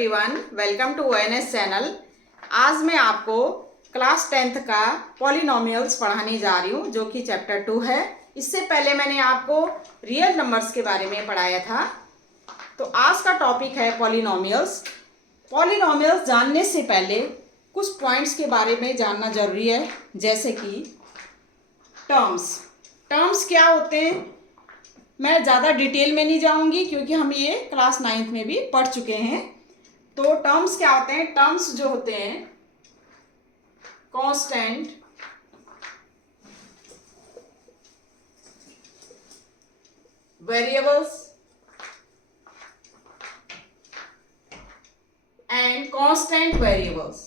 Everyone, welcome to ONS channel. आज मैं आपको क्लास 10th का पॉलिनोमियल्स पढ़ाने जा रही हूँ, जो कि चैप्टर 2 है। इससे पहले मैंने आपको रियल नंबर्स के बारे में पढ़ाया था। तो आज का टॉपिक है पॉलिनोमियल्स। पॉलिनोमियल्स जानने से पहले कुछ पॉइंट्स के बारे में जानना जरूरी है, जैसे कि टर्म्स क्या होते हैं। मैं ज़्यादा डिटेल में नहीं जाऊंगी क्योंकि हम ये क्लास 9th में भी पढ़ चुके हैं। तो टर्म्स क्या होते हैं? टर्म्स जो होते हैं constant, variables and constant variables,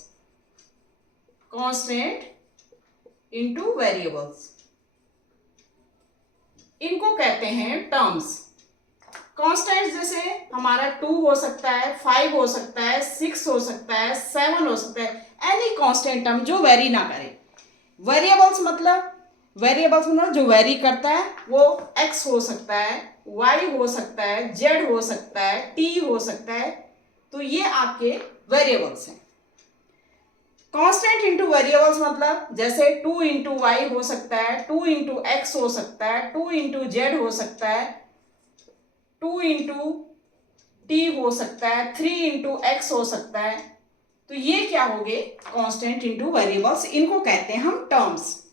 constant into variables, इनको कहते हैं टर्म्स। कांस्टेंट जैसे हमारा 2 हो सकता है, 5 हो सकता है, 6 हो सकता है, 7 हो सकता है, एनी कांस्टेंट टर्म जो वेरी ना करे। वेरिएबल्स मतलब जो वेरी करता है वो x हो सकता है, y हो सकता है, z हो सकता है, t हो सकता है। तो ये आपके वेरिएबल्स हैं। कांस्टेंट इंटू वेरिएबल्स मतलब जैसे 2 इंटू वाई हो सकता है, 2 इंटू एक्स हो सकता है, 2 इंटू जेड हो सकता है, 2 इंटू टी हो सकता है, 3 इंटू एक्स हो सकता है। तो ये क्या हो गए? Constant into variables. इनको कहते हैं हम टर्म्स।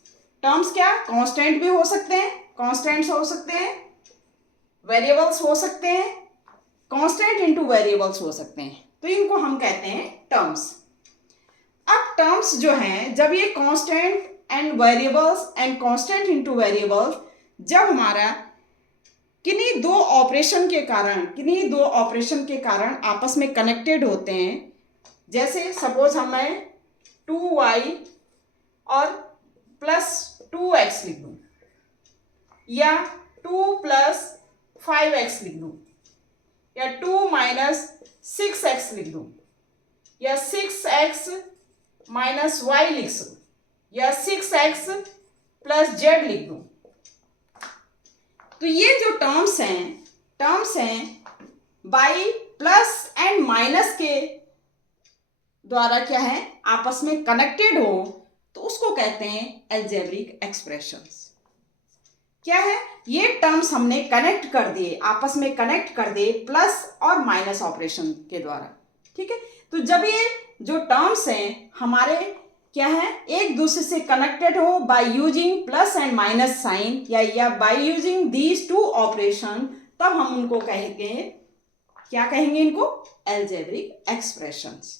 टर्म्स क्या? कांस्टेंट भी हो सकते हैं, कांस्टेंट्स हो सकते हैं, वेरिएबल्स हो सकते हैं, कांस्टेंट इंटू वेरिएबल्स हो सकते हैं। तो इनको हम कहते हैं टर्म्स। अब टर्म्स जो हैं, जब ये constant and variables and constant into variables जब हमारा किन्हीं दो ऑपरेशन के कारण आपस में कनेक्टेड होते हैं, जैसे सपोज हमें 2y और प्लस 2x लिख दूं, या 2 प्लस 5x लिख दूं, या 2 माइनस 6x लिख दूं, या 6x माइनस y लिख सकूं, या 6x प्लस z लिख दूं। तो ये जो टर्म्स हैं बाई प्लस एंड माइनस के द्वारा क्या है, आपस में कनेक्टेड हो, तो उसको कहते हैं अलजेब्रिक एक्सप्रेशंस। क्या है? ये टर्म्स हमने कनेक्ट कर दिए, आपस में कनेक्ट कर दिए प्लस और माइनस ऑपरेशन के द्वारा। ठीक है। तो जब ये जो टर्म्स हैं हमारे क्या है, एक दूसरे से कनेक्टेड हो by using plus and minus sign, या by using these two operation, तब हम उनको कहेंगे, क्या कहेंगे इनको? Algebraic expressions.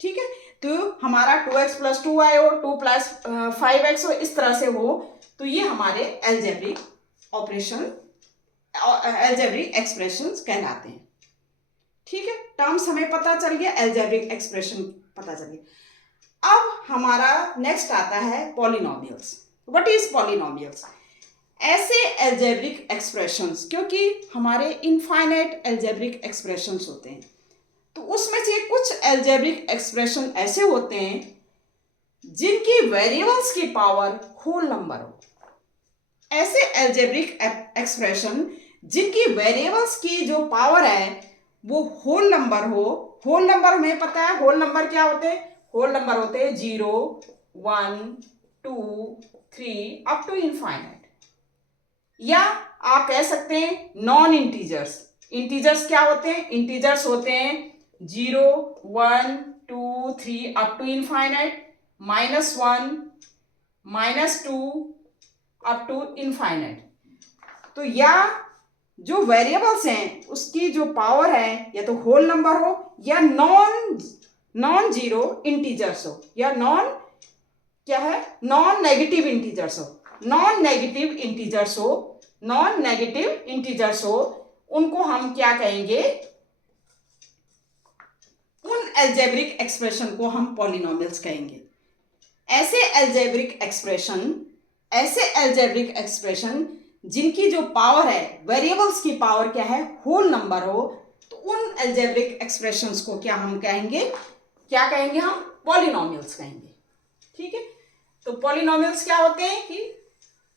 ठीक है। तो हमारा 2x प्लस 2y हो, 2 प्लस 5x हो, इस तरह से हो, तो ये हमारे अलजेब्रिक एक्सप्रेशंस कहलाते हैं। ठीक है। टर्म्स हमें पता चल गया, अलजेब्रिक एक्सप्रेशन पता चल गया। अब हमारा नेक्स्ट आता है पॉलिनोमियल्स। What is polynomials? ऐसे अलजेब्रिक एक्सप्रेशंस, क्योंकि हमारे इनफाइनाइट अलजेब्रिक एक्सप्रेशंस होते हैं, तो उसमें से कुछ अलजेब्रिक एक्सप्रेशन ऐसे होते हैं जिनकी वेरिएबल्स की पावर होल नंबर हो। ऐसे अलजेब्रिक एक्सप्रेशन जिनकी वेरिएबल्स की जो पावर है वो होल नंबर हो। होल नंबर हमें पता है, होल नंबर क्या होते हैं? होल नंबर होते हैं 0, 1, 2, 3 अप टू इनफाइनाइट। या आप कह सकते हैं नॉन इंटीजर्स। इंटीजर्स क्या होते हैं? इंटीजर्स होते हैं 0, 1, 2, 3 up to infinite, -1, -2 up to infinite. तो या जो वेरिएबल्स हैं उसकी जो पावर है या तो होल नंबर हो, या नॉन जीरो इंटीजर्स हो, या नॉन नेगेटिव इंटीजर्स हो, उनको हम क्या कहेंगे? उन अलजेब्रिक एक्सप्रेशन को हम पॉलिनोमियल्स कहेंगे। ऐसे अलजेब्रिक एक्सप्रेशन जिनकी जो पावर है, वेरिएबल्स की पावर क्या है, होल नंबर हो, तो उन अलजेब्रिक एक्सप्रेशंस को क्या कहेंगे हम? पॉलिनोमियल्स कहेंगे। ठीक है। तो पॉलिनोमियल्स क्या होते हैं कि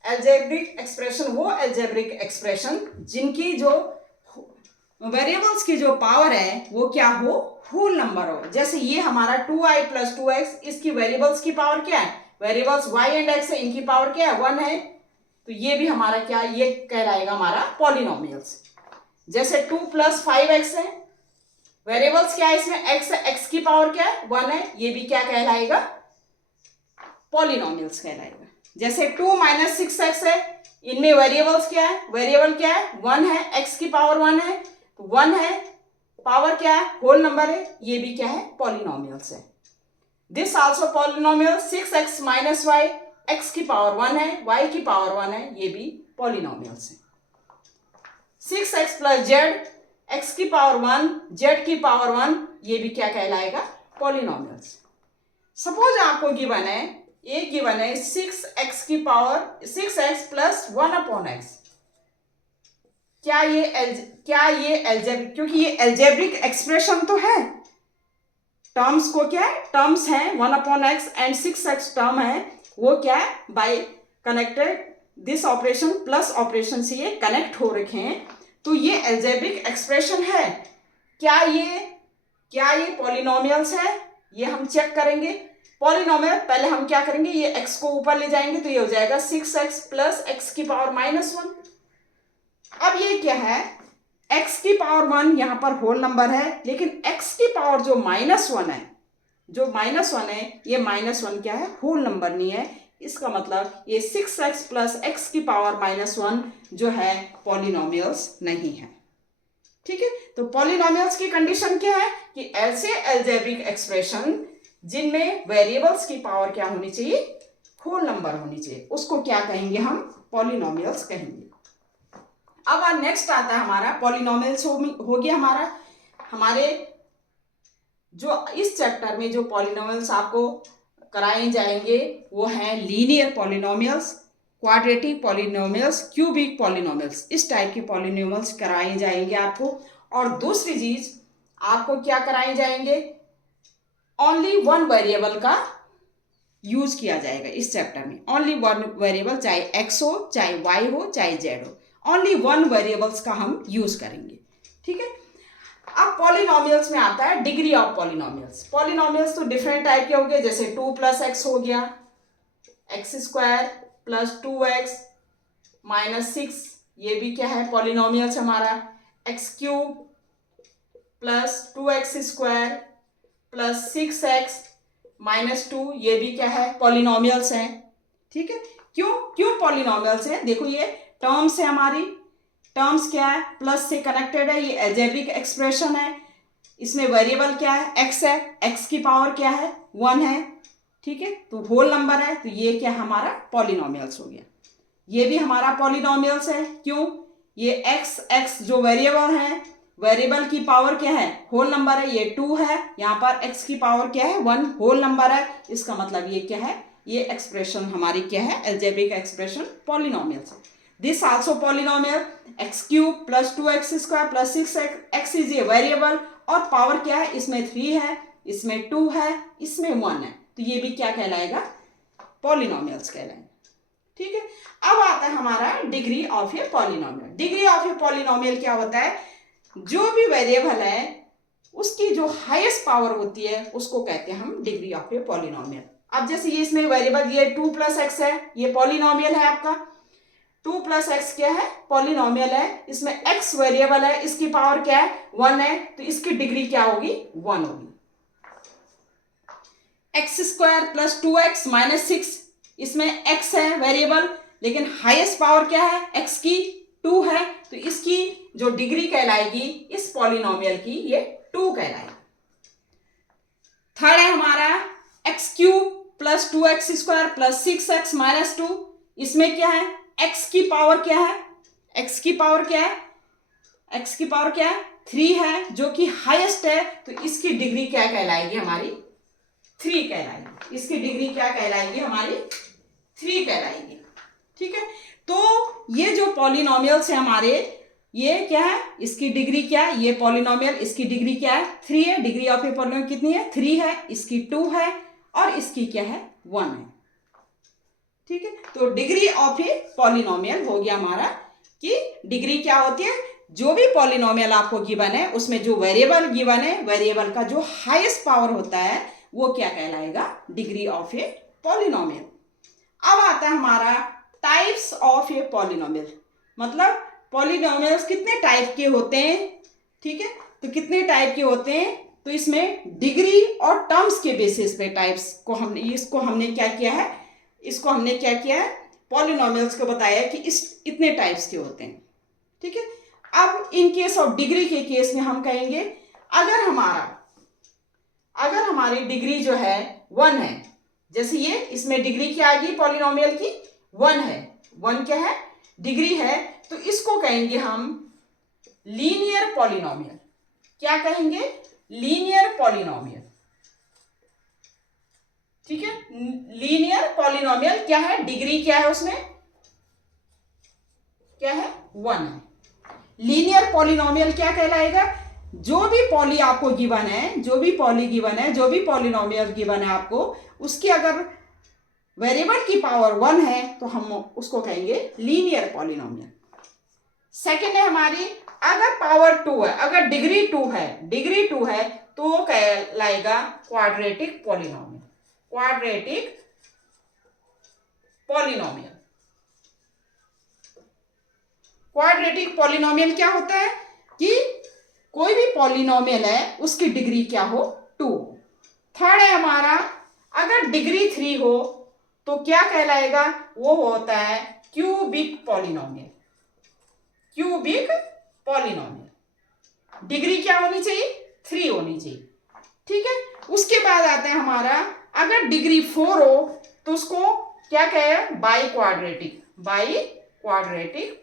अलजेब्रिक एक्सप्रेशन जिनकी जो वेरिएबल्स की जो पावर है वो क्या हो, होल नंबर हो। जैसे ये हमारा 2i प्लस 2x, इसकी वेरिएबल्स की पावर क्या है, वेरिएबल्स y एंड x है, इनकी पावर क्या है, 1 है। तो ये भी हमारा क्या, ये कहलाएगा हमारा पॉलिनोमियल्स। जैसे 2 प्लस 5x है, वेरिएबल्स क्या है इसमें, x है, x की पावर क्या है, 1 है, ये भी क्या कहलाएगा, पॉलिनोमियल्स कहलाएगा। जैसे 2 माइनस 6x है, इनमें वेरिएबल्स क्या है, वेरिएबल क्या है, 1 है, x की पावर 1 है, तो 1 है, पावर क्या है, होल नंबर है, ये भी क्या है, पॉलिनोमियल्स है। This also polynomial 6x minus वाई, x की पावर 1 है, y की पावर 1 है, ये भी पॉलिनोमियल्स है। 6x प्लस जेड, x की पावर 1, z की पावर 1, ये भी क्या कहलाएगा, पॉलिनोमियल्स। सपोज आपको गिवन है, एक गिवन है 6x की power 6x plus 1 upon x, क्या ये एल्जेब्रिक, क्योंकि ये एल्जेब्रिक एक्सप्रेशन तो है, टर्म्स को क्या है, टर्म्स है 1 upon x and 6x term है, वो क्या है, by connected this operation plus operation से ये कनेक्ट हो रखे हैं, तो ये एल्जेब्रिक एक्सप्रेशन है। क्या ये पॉलिनोमियल्स है, ये हम चेक करेंगे। पॉलिनोमियल पहले हम क्या करेंगे, ये x को ऊपर ले जाएंगे, तो ये हो जाएगा 6x प्लस x की पावर माइनस 1। अब ये क्या है, x की पावर 1 यहां पर होल नंबर है, लेकिन x की पावर जो -1 है, ये -1 क्या है, होल नंबर नहीं है। इसका मतलब ये 6x प्लस x की पावर -1 जो है पॉलिनोमियल्स नहीं है। ठीक है, तो पॉलिनोमियल्स की कंडीशन क्या है कि ऐसे एल्जेब्रिक एक्सप्रेशन जिनमें वेरिएबल्स की पावर क्या होनी चाहिए, होल नंबर होनी चाहिए, उसको क्या कहेंगे, हम पॉलिनोमियल्स कहेंगे। अब नेक्स्ट आता है हमारा पॉलिनोमियल्स हो गया हमारे जो इस चैप्टर में जो पॉलिनोमियल्स आपको कराए जाएंगे वो हैं linear polynomials, quadratic polynomials, cubic polynomials, इस टाइप के पॉलिनोमियल्स कराए जाएंगे आपको। और दूसरी चीज आपको क्या कराए जाएंगे, ओनली वन वेरिएबल का यूज किया जाएगा इस चैप्टर में। ओनली वन वेरिएबल, चाहे x हो, चाहे y हो, चाहे z हो, ओनली वन वेरिएबल्स का हम यूज करेंगे। ठीक है, अब पॉलिनोमियल्स में आता है डिग्री ऑफ पॉलिनोमियल्स। पॉलिनोमियल्स तो डिफरेंट टाइप के हो गए, जैसे 2 प्लस एक्स हो गया, x square plus 2x minus 6, ये भी क्या है, पॉलिनोमियल्स हमारा। X cube plus 2x square plus 6x minus 2, ये भी क्या है, पॉलिनोमियल्स हैं। ठीक है, क्यों पॉलिनोमियल्स हैं, देखो ये टर्म्स है हमारी, टर्म्स क्या है, प्लस से कनेक्टेड है, ये एल्जेब्रिक एक्सप्रेशन है, इसमें वेरिएबल क्या है, x है, x की पावर क्या है, 1 है। ठीक है, तो होल नंबर है, तो ये क्या हमारा पॉलिनोमियल्स हो गया। ये भी हमारा पॉलिनोमियल्स है, क्यों, ये x जो वेरिएबल है, वेरिएबल की पावर क्या है, होल नंबर है, ये 2 है, यहाँ पर x की पावर क्या है, 1 होल नंबर है। इसका मतलब ये क्या है, ये एक्सप्रेशन हमारी क्या है, एल्जेब्रिक एक्सप्रेशन पॉलिनोमियल्स है। This also polynomial x cube plus 2x square plus 6x is a variable, और पावर क्या है, इसमें 3 है, इसमें 2 है, इसमें 1 है, तो ये भी क्या कहलाएगा, पॉलिनोमियल्स कहलाएगा। ठीक है, अब आता है हमारा degree of a polynomial. Degree of a polynomial क्या होता है, जो भी वेरिएबल है उसकी जो हाईएस्ट पावर होती है उसको कहते हैं हम डिग्री ऑफ ए पॉलिनोमियल। अब जैसे ये इसमें वेरिएबल ये 2 प्लस एक्स है, ये पॉलिनोमियल है आपका, 2 प्लस एक्स क्या है, पॉलिनोमियल है, इसमें x वेरिएबल है, इसकी पावर क्या है, 1 है, तो इसकी डिग्री क्या होगी, 1 होगी। X square plus 2x minus 6, इसमें x है वेरिएबल, लेकिन हाईएस्ट पावर क्या है, x की 2 है, तो इसकी जो डिग्री कहलाएगी इस पॉलिनोमियल की, ये 2 कहलाएगी। थर्ड है हमारा x cube plus 2x square plus 6x minus 2, इसमें क्या है, x की पावर क्या है, x की पावर क्या है, x की पावर क्या है, 3 है, जो कि हाईएस्ट है, तो इसकी डिग्री क्या कहलाएगी हमारी, 3 कहलाएगी। इसकी डिग्री क्या कहलाएगी हमारी, 3 कहलाएगी। ठीक है, तो ये जो पॉलिनोमियल्स है हमारे, ये क्या है, इसकी डिग्री क्या है, ये पॉलिनोमियल, इसकी डिग्री क्या है, 3 है। डिग्री ऑफ ए पॉलिनोमियल कितनी है, 3 है, इसकी 2 है, और इसकी क्या है, 1 है। ठीक है, तो डिग्री ऑफ ए पॉलिनोमियल हो गया हमारा कि डिग्री क्या होती है, जो भी पॉलिनोमियल आपको गिवन है उसमें जो वेरिएबल गिवन है, वेरिएबल का जो हाईएस्ट पावर होता है वो क्या कहलाएगा, डिग्री ऑफ ए पॉलिनोमियल। अब आता है हमारा टाइप्स ऑफ ए पॉलिनोमियल, मतलब पॉलिनोमियल्स कितने टाइप के होते हैं, ठीक है। तो कितने टाइप के होते हैं, तो इसमें डिग्री और टर्म्स के बेसिस पे टाइप्स को हमने क्या किया है, पॉलिनोमियल्स को बताया कि इतने टाइप्स के होते हैं, ठीक है। अब इन केस ऑफ डिग्री के केस में हम कहेंगे अगर हमारी डिग्री जो है 1 है, जैसे ये इसमें डिग्री क्या आ गई पॉलिनोमियल की 1 है, 1 क्या है, डिग्री है, तो इसको कहेंगे हम लीनियर पॉलिनोमियल। क्या कहेंगे, लीनियर पॉलिनोमियल, ठीक है। लीनियर पॉलिनोमियल क्या है, डिग्री क्या है उसमें, क्या है, 1 है। लीनियर पॉलिनोमियल क्या कहलाएगा, जो भी पॉली आपको गिवन है, जो भी पॉलिनोमियल गिवन है आपको, उसकी अगर वेरिएबल की पावर 1 है तो हम उसको कहेंगे लीनियर पॉलिनोमियल। सेकेंड है हमारी, अगर पावर 2 है, अगर डिग्री 2 है तो वो कहलाएगा क्वाड्रेटिक पॉलिनोमियल। क्वाड्रेटिक पॉलिनोमियल क्या होता है कि कोई भी पॉलिनोमियल है उसकी डिग्री क्या हो, 2। थर्ड है हमारा, अगर डिग्री 3 हो तो क्या कहलाएगा, वो होता है क्यूबिक पॉलिनोमियल। डिग्री क्या होनी चाहिए, 3 होनी चाहिए, ठीक है। उसके बाद आता है हमारा, अगर डिग्री 4 हो तो उसको क्या कहेगा, बाई क्वाड्रेटिक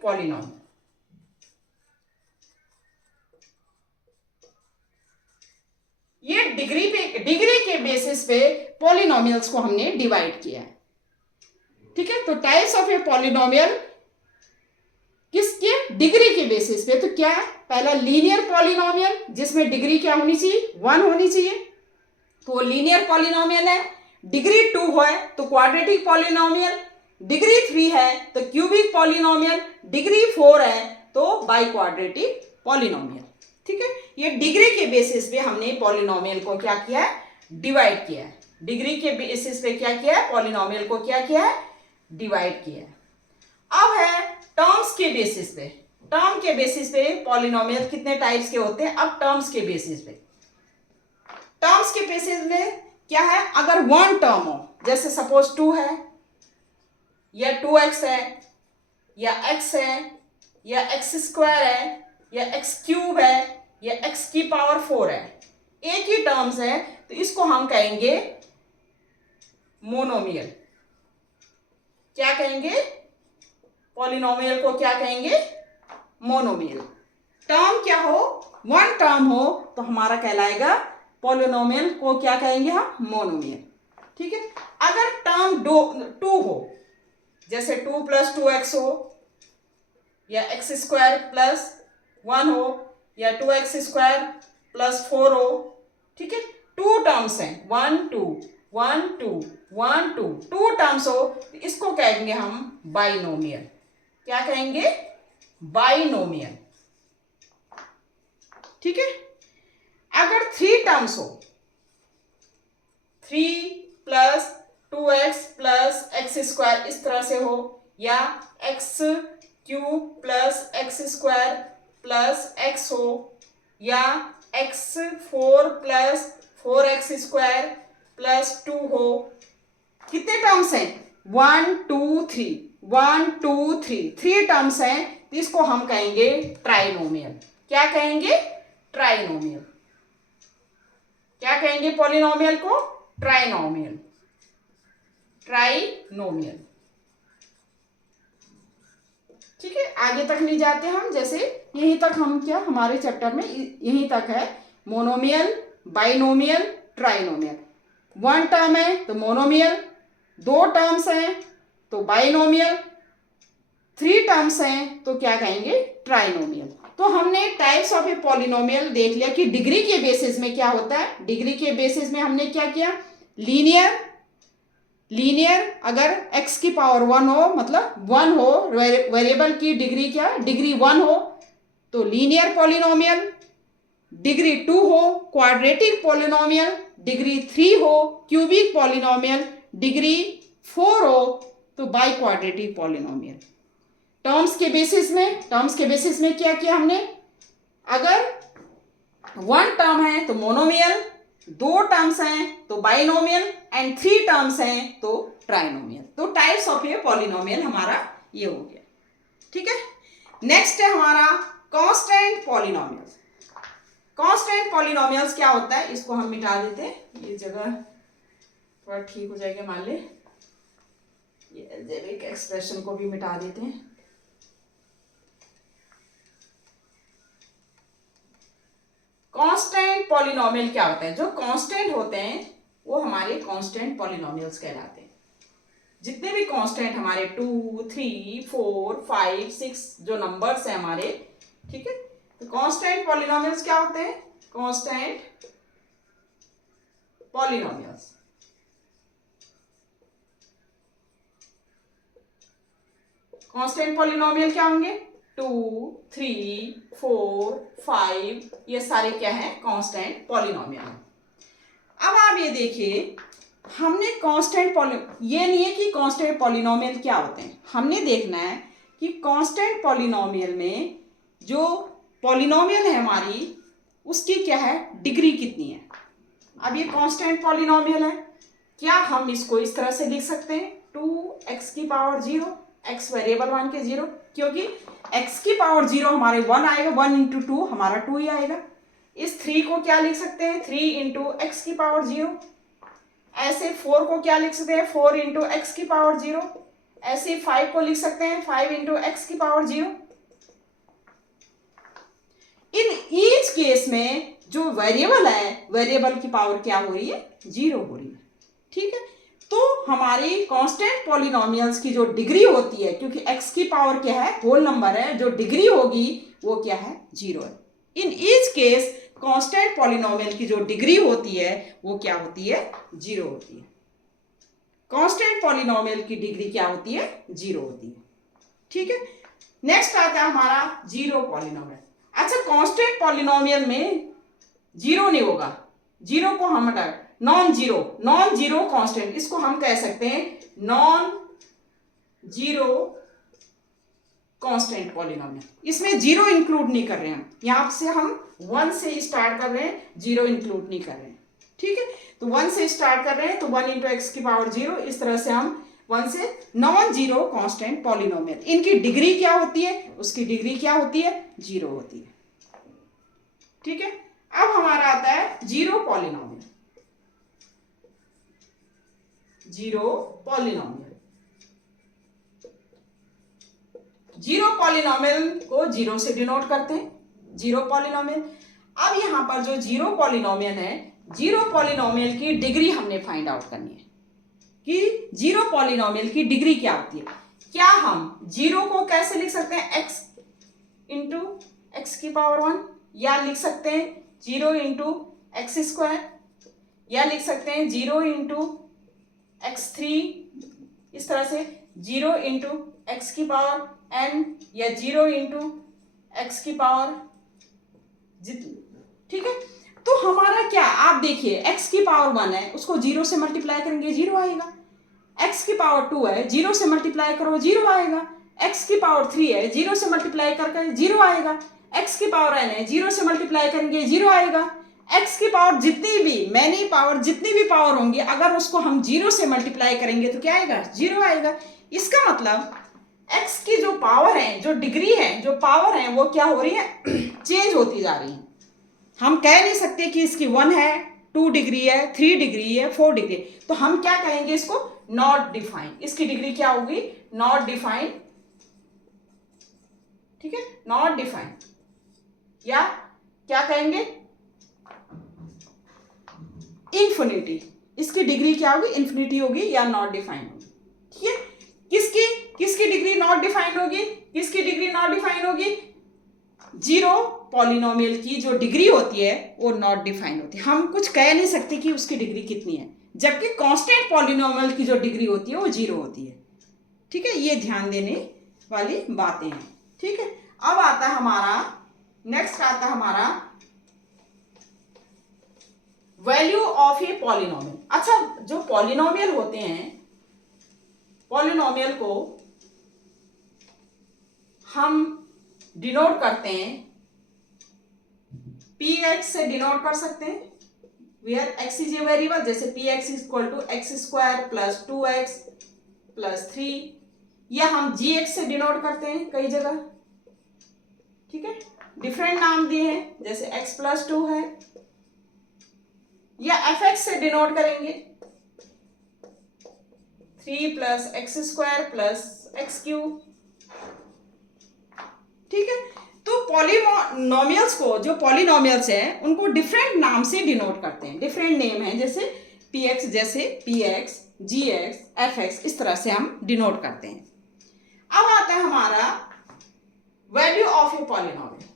पॉलिनोमियल। ये डिग्री के बेसिस पे पॉलिनोमियल्स को हमने डिवाइड किया है, ठीक है। तो टाइप्स ऑफ ए पॉलिनोमियल किसके, डिग्री के बेसिस पे। तो क्या है, पहला लीनियर पॉलिनोमियल जिसमें डिग्री क्या होनी चाहिए, 1 होनी चाहिए, तो वो लीनियर पॉलिनोमियल है। डिग्री 2 है तो क्वाड्रेटिक पॉलिनोमियल, डिग्री 3 है तो क्यूबिक पॉलिनोमियल, डिग्री 4 है तो बाई क्वाड्रेटिक पॉलिनोमियल, ठीक है। ये डिग्री के बेसिस पे हमने पॉलिनोमियल को क्या किया है, डिवाइड किया है। डिग्री के बेसिस पे क्या किया है, पॉलिनोमियल को क्या किया है, डिवाइड किया है। अब है टर्म्स के बेसिस पे। टर्म के बेसिस पे पॉलिनोमियल कितने टाइप्स के होते हैं, अब टर्म्स के बेसिस में क्या है, अगर 1 टर्म हो, जैसे सपोज 2 है या 2x है या x है या x² है या x³ है या x की पावर 4 है, एक ही टर्म्स है, तो इसको हम कहेंगे मोनोमियल। क्या कहेंगे, पॉलिनोमियल को क्या कहेंगे, मोनोमियल। टर्म क्या हो, 1 टर्म हो तो हमारा कहलाएगा, पॉलिनोमियल को क्या कहेंगे हम, मोनोमियल, ठीक है। अगर टर्म 2 हो, जैसे 2 + 2x हो या x² + 1 हो या 2x² + 4 हो, ठीक है। 2 टर्म्स हैं, 1 2 1 2 1 2, 2 टर्म्स हो तो इसको कहेंगे हम बाइनोमियल। क्या कहेंगे, बाइनोमियल, ठीक है। अगर 3 टर्म्स हो, 3 + 2x + x² इस तरह से हो, या x³ + x² + x हो, या x4 + 4x² + 2 हो, कितने टर्म्स हैं, 1 2 3 1 2 3, 3 टर्म्स हैं, तो इसको हम कहेंगे ट्राइनोमियल। क्या कहेंगे, ट्राइनोमियल। क्या कहेंगे पॉलिनोमियल को, ट्राइनोमियल। ठीक है, आगे तक नहीं जाते हम, जैसे यहीं तक हम क्या, हमारे चैप्टर में यहीं तक है, मोनोमियल, बाइनोमियल, ट्राइनोमियल। 1 टर्म है तो मोनोमियल, 2 टर्म्स हैं तो बाइनोमियल, 3 टर्म्स हैं तो क्या कहेंगे, ट्राइनोमियल। तो हमने टाइप्स ऑफ ए पॉलिनोमियल देख लिया कि डिग्री के बेसिस में क्या होता है। डिग्री के बेसिस में हमने क्या किया, लीनियर अगर x की पावर 1 हो, मतलब 1 हो, वेरिएबल की डिग्री क्या, डिग्री 1 हो, तो लीनियर पॉलिनोमियल डिग्री 2 हो, क्वाड्रेटिक पॉलिनोमियल डिग्री 3 हो, क्यूबिक पॉलिनोमियल डिग्री 4 हो, तो बाई क्वाड्रेटिक पॉलिनोमियल। टर्म्स के बेसिस में क्या किया हमने, अगर 1 टर्म है तो मोनोमियल, 2 टर्म्स हैं तो बाइनोमियल एंड 3 टर्म्स हैं तो ट्राइनोमियल। तो टाइप्स ऑफ ये पॉलिनोमियल हमारा ये हो गया। ठीक है, नेक्स्ट है हमारा कांस्टेंट पॉलिनोमियल्स। कांस्टेंट पॉलिनोमियल्स क्या होता है, इसको हम मिटा देते हैं, ये जगह थोड़ा ठीक हो जाएगा। मान ले ये अलजेब्रिक एक्सप्रेशन को भी मिटा देते हैं। कांस्टेंट पॉलिनोमियल क्या होता है, जो कांस्टेंट होते हैं वो हमारे कांस्टेंट पॉलिनोमियल्स कहलाते हैं। जितने भी कांस्टेंट हमारे 2, 3, 4, 5, 6 जो नंबर्स हैं हमारे, ठीक है, तो कांस्टेंट पॉलिनोमियल्स क्या होते हैं, कांस्टेंट पॉलिनोमियल्स। कांस्टेंट पॉलिनोमियल क्या होंगे, 2, 3, 4, 5, ये सारे क्या है, कांस्टेंट पॉलिनोमियल। अब आप ये देखिए, हमने कांस्टेंट ये नहीं है कि कांस्टेंट पॉलिनोमियल क्या होते हैं, हमने देखना है कि कांस्टेंट पॉलिनोमियल में जो पॉलिनोमियल है हमारी, उसकी क्या है, डिग्री कितनी है। अब ये कांस्टेंट पॉलिनोमियल है, क्या हम इसको इस तरह से लिख सकते हैं, 2x की पावर 0, x वेरिएबल मान के 0, क्योंकि x की पावर 0 हमारे 1 आएगा, 1 इंटू 2 हमारा 2 ही आएगा। इस 3 को क्या लिख सकते हैं, 3 इंटू एक्स की पावर 0। ऐसे 4 को क्या लिख सकते हैं, 4 इंटू एक्स की पावर 0। ऐसे 5 को लिख सकते हैं 5 इंटू एक्स की पावर 0। इन ईच केस में जो वेरिएबल है, वेरिएबल की पावर क्या हो रही है, 0 हो रही है। ठीक है, तो हमारी कांस्टेंट पॉलिनोमियल्स की जो डिग्री होती है, क्योंकि x की पावर क्या है, होल नंबर है, जो डिग्री होगी वो क्या है, 0 है। In each case constant polynomial की जो डिग्री होती है वो क्या होती है, 0 होती है। कांस्टेंट पॉलिनोमियल की डिग्री क्या होती है, 0 होती है। ठीक है, नेक्स्ट आता है हमारा जीरो पॉलिनोमियल। अच्छा, कांस्टेंट पॉलिनोमियल में 0 नहीं होगा, 0 को हम हटा, नॉन जीरो कांस्टेंट, इसको हम कह सकते हैं नॉन जीरो कांस्टेंट पॉलिनोमियल। इसमें 0 इंक्लूड नहीं कर रहे हैं, यहां से हम 1 से स्टार्ट कर रहे हैं, 0 इंक्लूड नहीं कर रहे हैं। ठीक है, तो 1 से स्टार्ट कर रहे हैं, तो 1 इंटू एक्स की पावर 0, इस तरह से हम 1 से नॉन जीरो कांस्टेंट पॉलिनोमियल। इनकी डिग्री क्या होती है, उसकी डिग्री क्या होती है, 0 होती है। ठीक है, अब हमारा आता है जीरो पॉलिनोमियल। जीरो पॉलिनोमियल को 0 से डिनोट करते हैं, जीरो पॉलिनोमियल। अब यहां पर जो जीरो पॉलिनोमियल है, जीरो पॉलिनोमियल की डिग्री हमने फाइंड आउट करनी है कि जीरो पॉलिनोमियल की डिग्री क्या होती है। क्या हम जीरो को कैसे लिख सकते हैं, x इंटू एक्स की पावर 1, या लिख सकते हैं 0 इंटू एक्स स्क्वायर, या लिख सकते हैं 0 इंटू x3, इस तरह से 0 इंटू एक्स की पावर n, या 0 इंटू एक्स की पावर जितनी। ठीक है, तो हमारा क्या, आप देखिए x की पावर 1 है, उसको 0 से मल्टीप्लाई करेंगे 0 आएगा। x की पावर 2 है, 0 से मल्टीप्लाई करो 0 आएगा। x की पावर 3 है, 0 से मल्टीप्लाई करके 0 आएगा। x की पावर n है, 0 से मल्टीप्लाई करेंगे 0 आएगा। x की पावर जितनी भी, मैनी पावर जितनी भी पावर होंगी, अगर उसको हम 0 से मल्टीप्लाई करेंगे तो क्या आएगा, 0 आएगा। इसका मतलब x की जो पावर है, जो डिग्री है, जो पावर है, वो क्या हो रही है, चेंज होती जा रही है। हम कह नहीं सकते कि इसकी 1 है, 2 डिग्री है, 3 डिग्री है, 4 डिग्री, तो हम क्या कहेंगे इसको, नॉट डिफाइन। इसकी डिग्री क्या होगी, नॉट डिफाइन। ठीक है, नॉट डिफाइन, या क्या कहेंगे, इंफिनिटी। इसकी डिग्री क्या होगी, इंफिनिटी होगी या नॉट डिफाइन होगी। ठीक है, किसकी डिग्री नॉट डिफाइंड होगी, किसकी डिग्री नॉट डिफाइंड होगी, जीरो पॉलिनोमियल की जो डिग्री होती है वो नॉट डिफाइंड होती है। हम कुछ कह नहीं सकते कि उसकी डिग्री कितनी है, जबकि कांस्टेंट पॉलिनोमियल की जो डिग्री होती है वो 0 होती है। ठीक है, ये ध्यान देने वाली बातें हैं। ठीक है, अब आता है हमारा नेक्स्ट आता है हमारा वैल्यू ऑफ ए पॉलिनोमियल। अच्छा, जो पॉलिनोमियल होते हैं, पॉलिनोमियल को हम डिनोट करते हैं पी एक्स से डिनोट कर सकते हैं, where x is a variable, जैसे P x equal to x square plus 2x plus 3, या हम जी एक्स से डिनोट करते हैं कई जगह, ठीक है, डिफरेंट नाम दिए हैं, जैसे x प्लस 2 है, या एफ एक्स से डिनोट करेंगे 3 plus x square plus x cube, ठीक है। तो पॉलिनोमियल्स को, जो पॉलिनोमियल्स हैं उनको डिफरेंट नाम से डिनोट करते हैं, डिफरेंट नेम है, जैसे पी एक्स, जैसे पी एक्स, जी एक्स, एफ एक्स, इस तरह से हम डिनोट करते हैं। अब आता है हमारा value of a polynomial,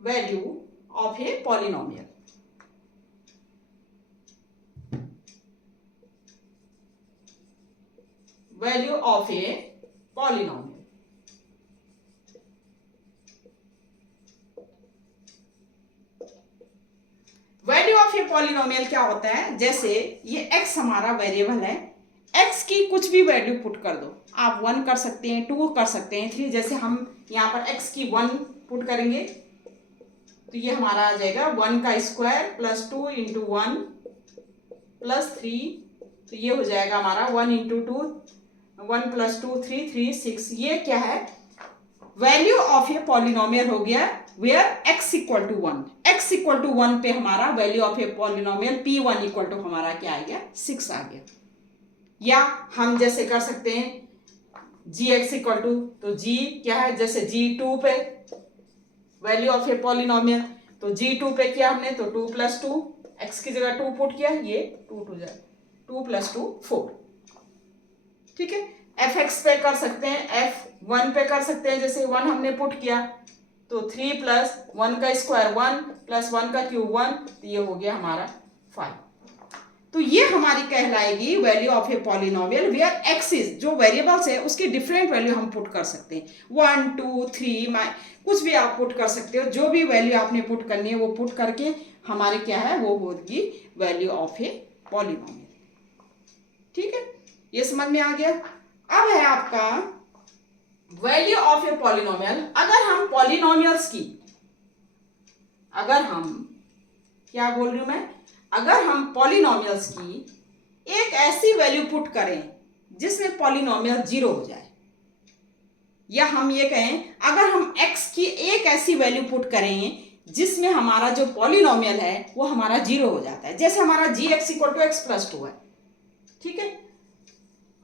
value of a polynomial. Value of a polynomial, value of a polynomial क्या होता है, जैसे ये x हमारा वेरिएबल है, x की कुछ भी वैल्यू पुट कर दो, आप 1 कर सकते हैं, 2 कर सकते हैं, 3, जैसे हम यहाँ पर x की 1 पुट करेंगे तो ये हमारा आ जाएगा 1 का स्क्वायर प्लस 2 इंटू 1 प्लस 3, तो ये हो जाएगा हमारा 1 इंटू 2, 1 प्लस 2 3, 3 6, ये क्या है, वैल्यू ऑफ ए पॉलिनोमियल हो गया, where x equal to 1, x equal to 1 पे हमारा value of a polynomial p1 equal to हमारा क्या आ गया, 6 आ गया। या हम जैसे कर सकते हैं gx इक्वल टू, तो g क्या है, जैसे g2 पे वैल्यू ऑफ ए पॉलिनोमियल, तो g2 पे किया हमने, तो 2 प्लस 2, x की जगह 2 पुट किया, ये 2 प्लस 2 4, ठीक है। एफ एक्स पे कर सकते हैं, f1 पे कर सकते हैं, जैसे 1 हमने पुट किया तो 3 प्लस 1 का स्क्वायर 1 प्लस 1 का क्यूब 1, तो ये हो गया हमारा 5। तो ये हमारी कहलाएगी value of a polynomial, where x is, जो वेरिएबल्स है उसकी डिफरेंट वैल्यू हम पुट कर सकते हैं, 1 2 3 कुछ भी आप पुट कर सकते हो, जो भी वैल्यू आपने पुट करनी है वो पुट करके हमारे क्या है, वो होगी वैल्यू ऑफ ए पॉलिनोमियल, ठीक है। ये समझ में आ गया। अब है आपका वैल्यू ऑफ ए पॉलिनोमियल। अगर हम पॉलिनोमियल्स की, अगर हम क्या बोल रही हूं मैं, अगर हम पॉलिनोमियल्स की एक ऐसी वैल्यू पुट करें जिसमें पॉलिनोमियल 0 हो जाए, या हम ये कहें अगर हम x की एक ऐसी वैल्यू पुट करें जिसमें हमारा जो पॉलिनोमियल है वो हमारा 0 हो जाता है, जैसे हमारा G x equal to x plus 2 है, ठीक है।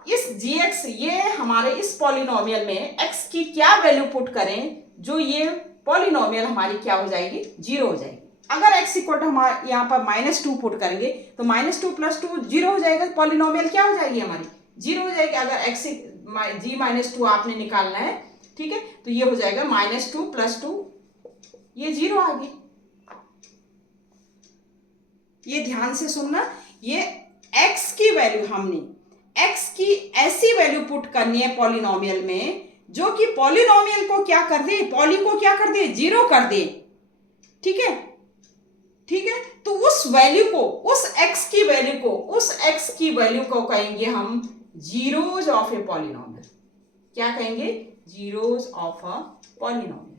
इस gx, ये हमारे इस पॉलिनोमियल में x की क्या वैल्यू पुट करें जो ये पॉलिनोमियल हमारी क्या हो जाएगी, 0 हो जाएगी। अगर x इक्वल टू हमारे यहाँ पर -2 पुट करेंगे तो -2 प्लस 2 0 हो जाएगा, पॉलिनोमियल क्या हो जाएगी हमारी, 0 हो जाएगी। अगर x g -2 आपने निकालना है, ठीक है, तो ये हो जाएगा -2 प्लस 2, ये 0 आ गई। ये ध्यान से सुनना, ये x की वैल्यू हमने x की ऐसी वैल्यू पुट करनी है पॉलिनोमियल में जो कि पॉलिनोमियल को क्या कर दे, पॉली को क्या कर दे, 0 कर दे, ठीक है, ठीक है। तो उस वैल्यू को, उस x की वैल्यू को, उस x की वैल्यू को कहेंगे हम जीरोज ऑफ ए पॉलिनोमियल। क्या कहेंगे, जीरोज ऑफ अ पॉलिनोमियल।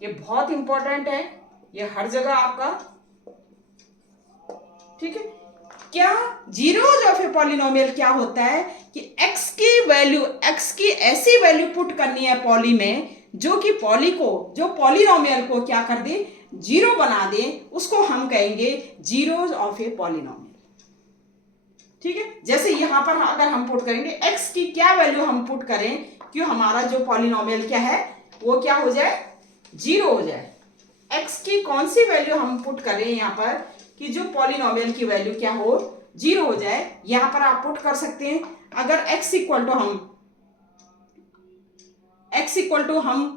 ये बहुत इंपॉर्टेंट है, ये हर जगह आपका, ठीक है। क्या जीरोज ऑफ ए पॉलिनोमियल क्या होता है कि x की वैल्यू, x की ऐसी वैल्यू पुट करनी है पॉली में जो कि पॉली को, जो पॉलिनोमियल को क्या कर दे, 0 बना दे, उसको हम कहेंगे जीरोज ऑफ ए पॉलिनोमियल, ठीक है। जैसे यहां पर अगर हम पुट करेंगे x की क्या वैल्यू हम पुट करें कि हमारा जो पॉलिनोमियल क्या है वो क्या हो जाए, 0 हो जाए। x की कौन सी वैल्यू हम पुट करें यहाँ पर कि जो पॉलिनोमियल की वैल्यू क्या हो, 0 हो जाए, यहां पर आप पुट कर सकते हैं। अगर x इक्वल टू हम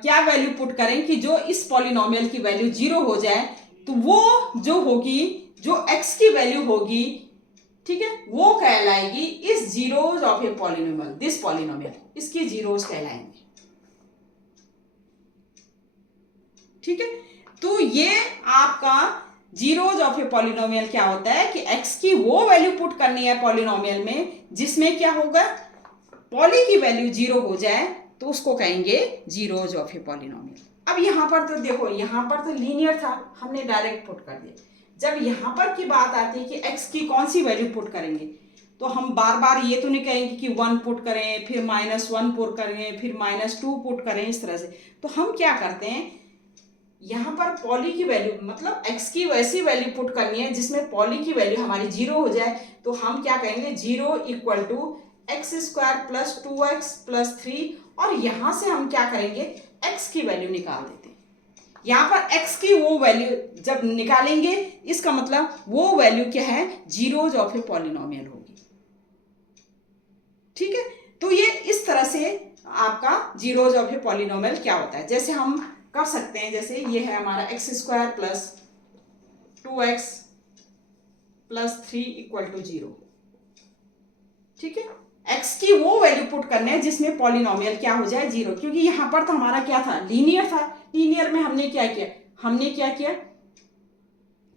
क्या वैल्यू पुट करें कि जो इस पॉलिनोमियल की वैल्यू 0 हो जाए, तो वो जो होगी, जो x की वैल्यू होगी, ठीक है, वो कहलाएगी इस zeros of a polynomial, this polynomial, इसकी जीरोज कहलाएंगे। ठीक है, तो ये आपका जीरोज ऑफ ए पॉलिनोमियल क्या होता है कि x की वो वैल्यू पुट करनी है पॉलिनोमियल में जिसमें क्या होगा, पॉली की वैल्यू 0 हो जाए, तो उसको कहेंगे जीरोज ऑफ ए पॉलिनोमियल। अब यहाँ पर तो देखो, यहाँ पर तो लीनियर था, हमने डायरेक्ट पुट कर दिया। जब यहाँ पर की बात आती है कि x की कौन सी वैल्यू पुट करेंगे, तो हम बार बार ये तो नहीं कहेंगे कि 1 पुट करें, फिर -1 पुट करें, फिर -2 पुट करें, इस तरह से। तो हम क्या करते हैं, यहाँ पर पॉली की वैल्यू मतलब x की वैसी वैल्यू पुट करनी है जिसमें पॉली की वैल्यू हमारी 0 हो जाए। तो हम क्या कहेंगे, 0 = x² + 2x + 3, और यहाँ से हम क्या करेंगे, x की वैल्यू निकाल देते हैं। यहाँ पर x की वो वैल्यू जब निकालेंगे, इसका मतलब वो वैल्यू क्या है, जीरोज ऑफ ए पॉलिनोमियल होगी। ठीक है, तो ये इस तरह से आपका जीरोज ऑफ ए पॉलिनोमियल क्या होता है, जैसे हम कर सकते हैं। जैसे ये है हमारा x² + 2x + 3 = 0। ठीक है, x की वो वैल्यू पुट करने हैं जिसमें पॉलिनोमियल क्या हो जाए, 0, क्योंकि यहाँ पर तो हमारा क्या था, लीनियर था। लीनियर में हमने क्या किया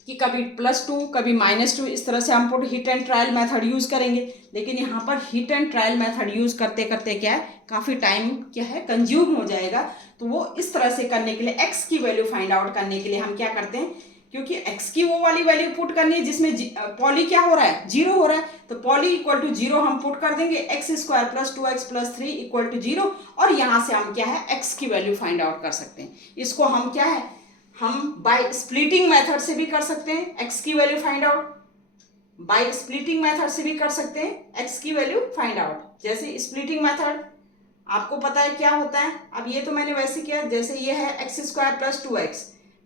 कि कभी +2 कभी -2, इस तरह से हम hit and trial method use करेंगे। लेकिन यहाँ पर hit and trial method use करते करते क्या है, काफी टाइम क्या है, कंज्यूम हो जाएगा। तो वो इस तरह से करने के लिए, x की वैल्यू फाइंड आउट करने के लिए हम क्या करते हैं, क्योंकि x की वो वाली वैल्यू पुट करनी है जिसमें पॉली क्या हो रहा है, 0 हो रहा है, तो पॉली = 0 हम पुट कर देंगे, x² + 2x + 3 = 0, और यहाँ से हम क्या है, x की वैल्यू फाइंड आउट कर सकते हैं। इसको हम क्या है, हम बाय स्प्लिटिंग मेथड से भी कर सकते हैं, x की value find out, by splitting method से भी कर सकते हैं x की वैल्यू फाइंड आउट। जैसे स्प्लिटिंग मेथड आपको पता है क्या होता है, अब ये तो मैंने वैसे किया, जैसे ये है x² + 2x,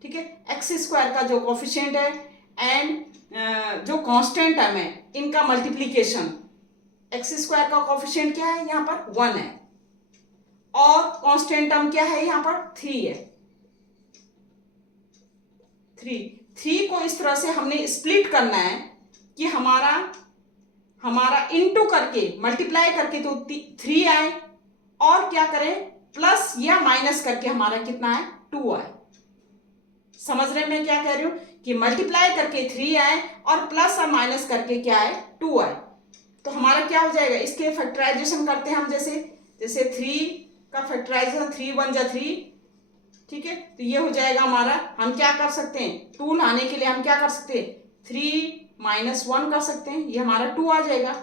ठीक है, x² का जो कोफिशिएंट है एंड जो कांस्टेंट टर्म है, इनका मल्टीप्लिकेशन, x² का कोफिशिएंट क्या है, यहाँ पर 1 है, और कांस्टेंट टर्म क्या है, यहाँ पर 3 है। 3 को इस तरह से हमने स्प्लिट करना है कि हमारा इनटू करके, मल्टीप्लाई करके तो 3 आए, और क्या करें, प्लस या माइनस करके हमारा कितना है, 2 आए। समझ रहे मैं क्या कह रही हूं, कि मल्टीप्लाई करके 3 आए और प्लस और माइनस करके क्या आए, 2 आए। तो हमारा क्या हो जाएगा, इसके फैक्टराइजेशन करते हैं हम, जैसे 3 का फैक्टराइजेशन 3 × 1 = 3, ठीक है, तो ये हो जाएगा हमारा। हम क्या कर सकते हैं, 2 लाने के लिए हम क्या कर सकते हैं, 3 - 1 कर सकते हैं, ये हमारा 2 आ जाएगा।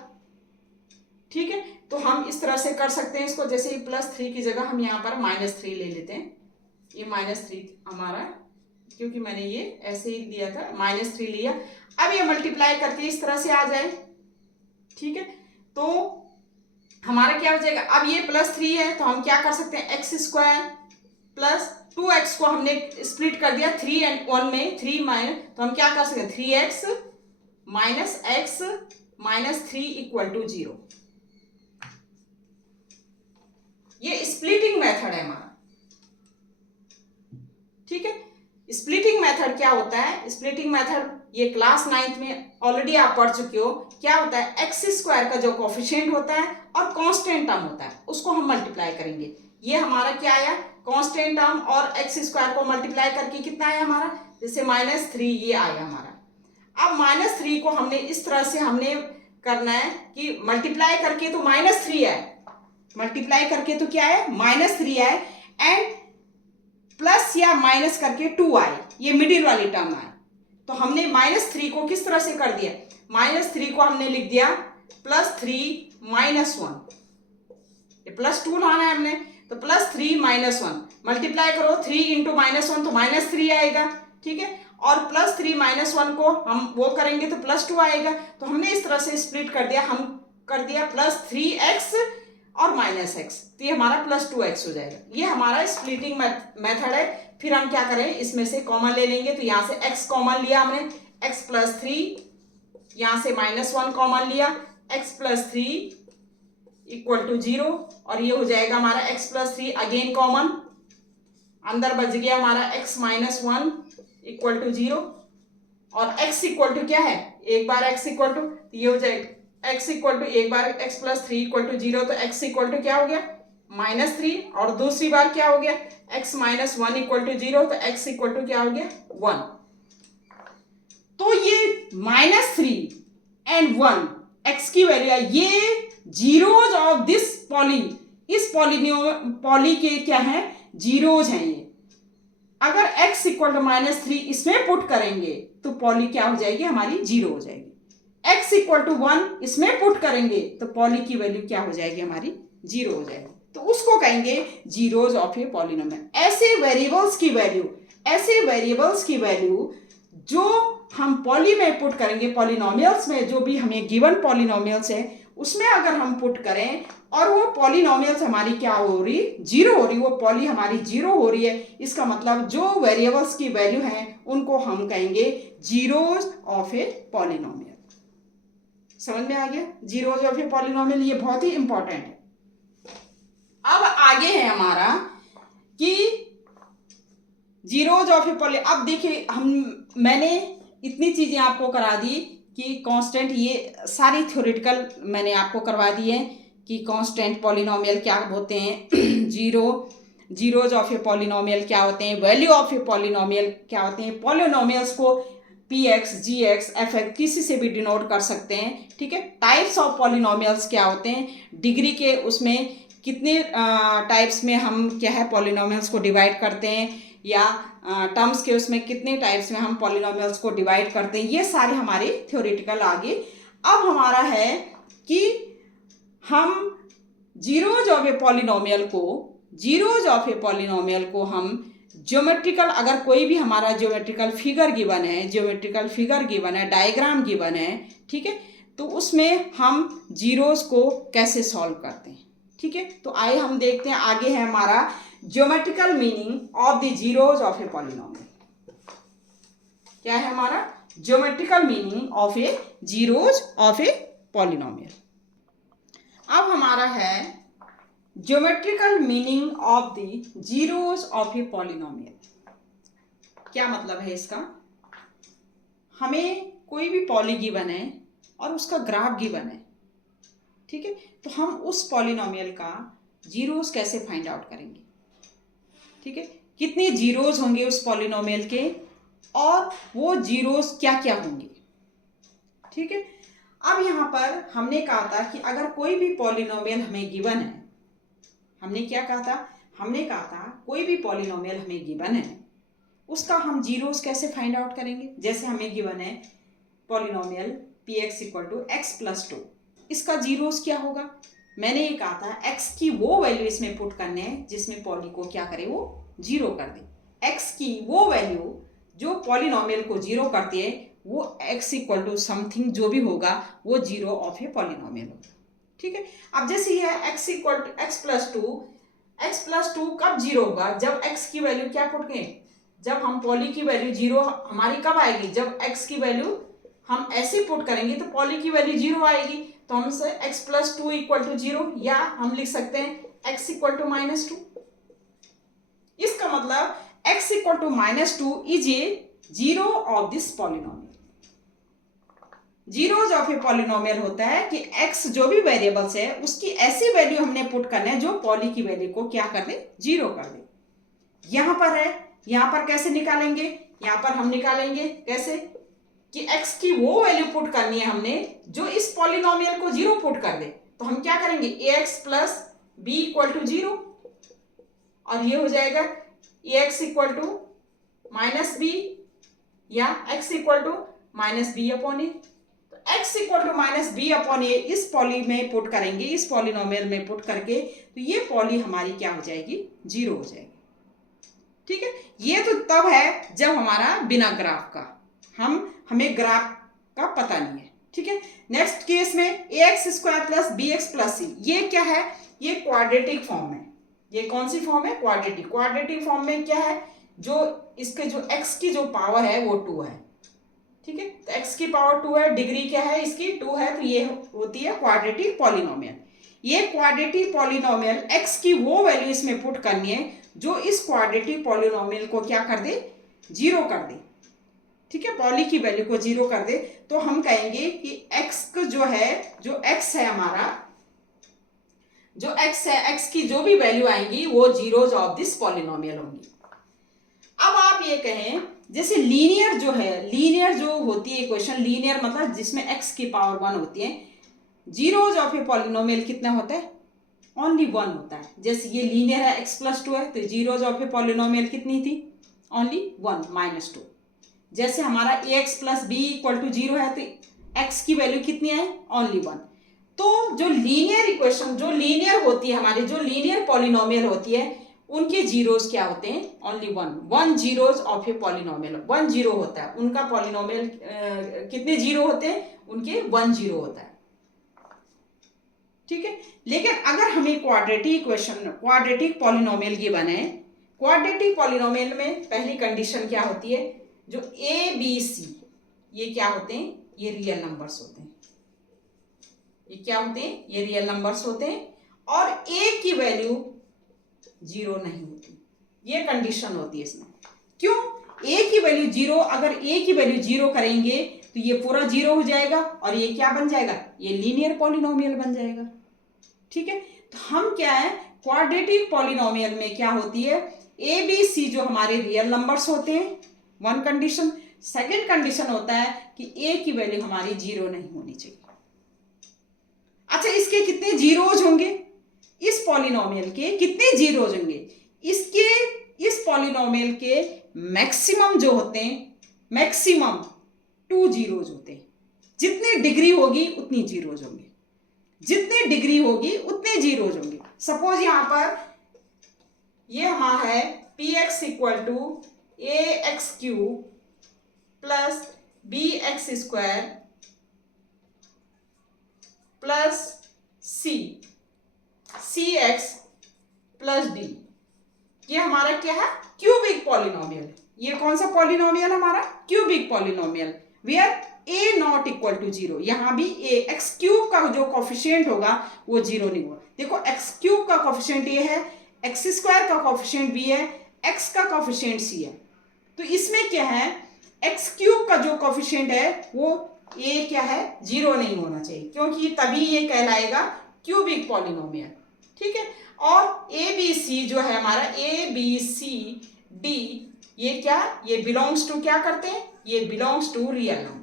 ठीक है, तो हम इस तरह से कर सकते हैं इसको, जैसे +3 की जगह हम यहाँ पर -3 ले लेते हैं। ये -3 हमारा, क्योंकि मैंने ये ऐसे ही दिया था, -3 लिया। अब ये मल्टीप्लाई करके इस तरह से आ जाए, ठीक है, तो हमारा क्या हो जाएगा, अब ये +3 है, तो हम क्या कर सकते हैं, x² + 2x को हमने स्प्लिट कर दिया 3 और 1 में, 3 माइनस, तो हम क्या कर सकते हैं, 3x - x - 3 = 0। ये स्प्लिटिंग मेथड है हमारा। ठीक है, स्प्लिटिंग मेथड क्या होता है, स्प्लिटिंग मेथड ये क्लास 9th में ऑलरेडी आप पढ़ चुके हो। क्या होता है, x² का जो कोफिशिएंट होता है और कांस्टेंट टर्म होता है, उसको हम मल्टीप्लाई करेंगे। ये हमारा क्या आया, कांस्टेंट टर्म और x² को मल्टीप्लाई करके कितना आया हमारा, जैसे -3, ये आया हमारा। अब -3 को हमने इस तरह से हमने करना है कि मल्टीप्लाई करके तो -3 आए, मल्टीप्लाई करके तो क्या है, -3 आए, एंड प्लस या माइनस करके 2 आए, ये मिडिल वाली टर्म आए। तो हमने -3 को किस तरह से कर दिया, -3 को हमने लिख दिया +3 - 1, ये +2 लाना है हमने, तो +3 - 1 मल्टीप्लाई करो, 3 × -1 तो -3 आएगा। ठीक है, और +3 - 1 को हम वो करेंगे तो +2 आएगा। तो हमने इस तरह से स्प्लिट कर दिया, हम कर दिया +3x और -x, तो ये हमारा +2x हो जाएगा। ये हमारा स्प्लिटिंग मेथड है। फिर हम क्या करें, इसमें से कॉमन ले लेंगे, तो यहाँ से x कॉमन लिया हमने, x + 3, यहाँ से -1 कॉमन लिया, x + 3 = 0, और ये हो जाएगा हमारा x + 3 अगेन कॉमन, अंदर बच गया हमारा x - 1 = 0, और x इक्वल क्या है, एक बार x इक्वल ये हो जाएगा x इक्वल एक बार x + 3 = 0, तो x इक्वल क्या हो गया -3 और दूसरी बार क्या हो गया x माइनस 1 इक्वल टू 0, तो x इक्वल टू क्या हो गया 1। तो ये -3 एंड 1 x की वैल्यू है, ये जीरोज ऑफ दिस पॉली, इस पॉली के क्या है जीरोज हैं ये। अगर x इक्वल टू -3 इसमें पुट करेंगे तो पॉली क्या हो जाएगी हमारी जीरो हो जाएगी। x इक्वल टू 1 इसमें पुट करेंगे तो पॉली की वैल्यू क्या हो जाएगी हमारी जीरो हो जाएगी, तो उसको कहेंगे जीरोज ऑफ ए पॉलिनोमियल। ऐसे वेरिएबल्स की वैल्यू जो हम पॉली में पुट करेंगे, पॉलिनोमियल्स में जो भी हमें गिवन पॉलिनोमियल्स है उसमें अगर हम पुट करें और वो पॉलिनोमियल्स हमारी क्या हो रही जीरो हो रही, वो पॉली हमारी जीरो हो रही है, इसका मतलब जो वेरिएबल्स की वैल्यू है उनको हम कहेंगे जीरोज ऑफ ए पॉलिनोमियल। समझ में आ गया जीरोज ऑफ ए पॉलिनोमियल, ये बहुत ही इंपॉर्टेंट है। अब आगे है हमारा कि जीरोज ऑफ ए पॉलिनोमियल। अब देखिए मैंने इतनी चीजें आपको करा दी कि कांस्टेंट, ये सारी थ्योरेटिकल मैंने आपको करवा दी है कि कांस्टेंट पॉलिनोमियल क्या होते हैं, जीरोज ऑफ ए पॉलिनोमियल क्या होते हैं, वैल्यू ऑफ ए पॉलिनोमियल क्या होते हैं, पॉलिनोमियल्स को px, gx, fx किसी से भी डिनोट कर सकते हैं, ठीक है। टाइप्स ऑफ पॉलिनोमियल्स क्या होते हैं, डिग्री के उसमें कितने टाइप्स में हम क्या है पॉलिनोमियल्स को डिवाइड करते हैं, या टर्म्स के उसमें कितने टाइप्स में हम पॉलिनोमियल्स को डिवाइड करते हैं, ये सारे हमारे थ्योरेटिकल आगे। अब हमारा है कि हम जीरोज ऑफ ए पॉलिनोमियल को हम ज्योमेट्रिकल, अगर कोई भी हमारा ज्योमेट्रिकल फिगर गिवन है, डायग्राम गिवन है, ठीक है, तो उसमें हम जीरोज को कैसे सॉल्व करते हैं, ठीक है। तो आइए हम देखते हैं, आगे है हमारा geometrical meaning of the zeros of a polynomial. क्या है हमारा geometrical meaning of A zeros of a polynomial. अब हमारा है geometrical meaning of the zeros of a polynomial. क्या मतलब है इसका, हमें कोई भी पॉली गिवन है और उसका ग्राफ गिवन है, ठीक है, तो हम उस पॉलिनोमियल का जीरोज कैसे फाइंड आउट करेंगे, ठीक है, कितने जीरोज होंगे उस पॉलिनोमियल के और वो जीरोज क्या क्या होंगे, ठीक है। अब यहाँ पर हमने कहा था कि अगर कोई भी पॉलिनोमियल हमें गिवन है, हमने क्या कहा था, हमने कहा था कोई भी पॉलिनोमियल हमें गिवन है उसका हम जीरोज कैसे फाइंड आउट करेंगे। जैसे हमें गिवन है polynomial px equal to x plus 2, इसका जीरोज क्या होगा, मैंने ये कहा था x की वो वैल्यू इसमें पुट करने हैं जिसमें पॉली को क्या करे वो जीरो कर दे। x की वो वैल्यू जो पॉलिनोमियल को जीरो करती है वो x इक्वल टू समथिंग जो भी होगा वो जीरो ऑफ ए पॉलिनोमियल होगा, ठीक है। अब जैसे ये है x equal to x plus 2 कब जीरो होगा, जब x की वैल्यू क्या पुट करें, जब हम पॉली की वैल्यू जीरो हमारी कब आएगी, जब x की वैल्यू हम ऐसे पुट करेंगे तो पॉली की वैल्यू जीरो आएगी, तो हम से x प्लस 2 इक्वल टू 0, या हम लिख सकते हैं x इक्वल टू -2। इसका मतलब x equal to -2 is a zero of this polynomial. Zeros of a polynomial होता है कि x जो भी वेरिएबल्स है उसकी ऐसी वैल्यू हमने पुट करना है जो पॉली की वैल्यू को क्या कर दे जीरो कर दे। यहां पर है, यहां पर कैसे निकालेंगे, यहां पर हम निकालेंगे कैसे कि x की वो वैल्यू पुट करनी है हमने जो इस पॉलिनोमियल को जीरो पुट कर दे, तो हम क्या करेंगे ax plus b equal to 0 और ये हो जाएगा ax इक्वल टू -b या x equal to -b upon A. x equal to -b upon A इस पॉली में पुट करेंगे, इस पॉलिनोमियल में पुट करके, तो ये पॉली हमारी क्या हो जाएगी जीरो हो जाएगी, ठीक है। ये तो तब है जब हमारा बिना ग्राफ का, हमें ग्राफ का पता नहीं है, ठीक है। नेक्स्ट केस में ax² plus bx plus c, ये क्या है, ये क्वाड्रेटिक फॉर्म है। ये कौन सी फॉर्म है, क्वाड्रेटिक फॉर्म में क्या है, जो इसके जो x की जो पावर है वो 2 है, ठीक है, तो x की पावर 2 है, डिग्री क्या है इसकी 2 है, तो ये होती है क्वाड्रेटिक पॉलिनोमियल। ये क्वाड्रेटिक पॉलिनोमियल x की वो वैल्यू इसमें पुट करनी है जो इस क्वाड्रेटिक पॉलिनोमियल को क्या कर दे जीरो कर दे, ठीक है, पॉली की वैल्यू को जीरो कर दे। तो हम कहेंगे कि x जो है, जो x है हमारा, जो x है, x की जो भी वैल्यू आएंगी वो जीरोज ऑफ दिस पॉलिनोमियल होंगी। अब आप ये कहें जैसे लीनियर जो है, लीनियर जो होती है इक्वेशन, लीनियर मतलब जिसमें x की पावर 1 होती है, जीरोज ऑफ ए पॉलिनोमियल कितना होता है? ओनली 1 होता है। जैसे ये लीनियर है, x प्लस 2 है, तो जीरोज ऑफ ए पॉलिनोमियल कितनी थी? Only 1 minus 2। जैसे हमारा ax plus B equal to 0 है, तो x की वैल्यू कितनी है? ओनली 1। तो जो लीनियर इक्वेशन, जो लीनियर होती है हमारी, जो लीनियर पॉलिनोमियल होती है, उनके जीरोस क्या होते हैं? Only 1। 1 zeros of a polynomial, 1 zero होता है उनका पॉलिनोमियल। कितने जीरो होते हैं उनके? 1 जीरो होता है, ठीक है। लेकिन अगर हमें क्वाड्रेटिक इक्वेशन, क्वाड्रेटिक पॉलिनोमियल की बने, क्वाड्रेटिक पॉलिनोमियल में पहली कंडीशन क्या होती है? जो ए बी सी ये क्या होते हैं? ये रियल नंबर्स होते हैं। ये क्या होते हैं? ये रियल नंबर्स होते हैं, और ए की वैल्यू जीरो नहीं होती। ये कंडीशन होती है इसमें। क्यों? ए की वैल्यू जीरो, अगर ए की वैल्यू जीरो करेंगे तो ये पूरा जीरो हो जाएगा, और ये क्या बन जाएगा? ये लीनियर पॉलिनोमियल बन जाएगा, ठीक है। तो हम क्या है, क्वाड्रेटिक पॉलिनोमियल में क्या होती है? ए बी सी जो हमारे रियल नंबर्स होते हैं, वन कंडीशन। सेकेंड कंडीशन होता है कि ए की वैल्यू हमारी जीरो नहीं होनी चाहिए। अच्छा, इसके कितने जीरोज होंगे? इस पॉलिनोमियल के कितने जीरोज होंगे? इसके, इस पॉलिनोमियल के मैक्सिमम जो होते हैं, मैक्सिमम 2 जीरोज होते हैं। जितनी डिग्री होगी उतनी जीरोज होंगे, जितनी डिग्री होगी उतने जीरोज होंगे। सपोज यहां पर ये हमारा है P x equal to A X cube plus B X square plus C X plus D. ये हमारा क्या है? Cubic polynomial. ये कौन सा पॉलिनोमियल हमारा? Cubic polynomial, where A not equal to zero. यहां भी ए, एक्स क्यूब का जो कॉफिशिएंट होगा वो जीरो नहीं होगा। देखो, एक्स क्यूब का कॉफिशिएंट ये है, एक्स स्क्वायर का कॉफिशिएंट बी है, एक्स का कॉफिशिएंट सी है। तो इसमें क्या है, एक्स क्यूब का जो कॉफिशिएंट है वो ए क्या है? जीरो नहीं होना चाहिए, क्योंकि तभी ये कहलाएगा क्यूबिक पॉलिनोमियल, ठीक है। और ए बी सी जो है हमारा, ए बी सी डी, ये क्या? ये बिलोंग्स टू क्या करते हैं? ये बिलोंग्स टू रियल नंबर।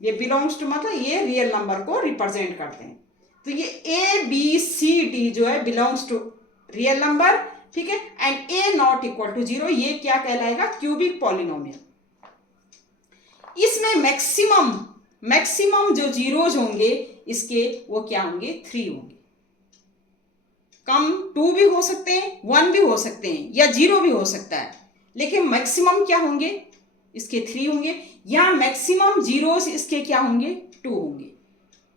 ये बिलोंग्स टू मतलब ये रियल नंबर को रिप्रेजेंट करते हैं। तो ये ए बी सी डी जो है बिलोंग्स टू रियल नंबर, ठीक है। And A not equal to zero, ये क्या कहलाएगा? Cubic polynomial. इसमें मैक्सिमम जो जीरोज होंगे इसके, वो क्या होंगे? 3 होंगे। कम 2 भी हो सकते हैं, 1 भी हो सकते हैं, या 0 भी हो सकता है, लेकिन मैक्सिमम क्या होंगे? इसके 3 होंगे। या मैक्सिमम जीरोस इसके क्या होंगे? 2 होंगे।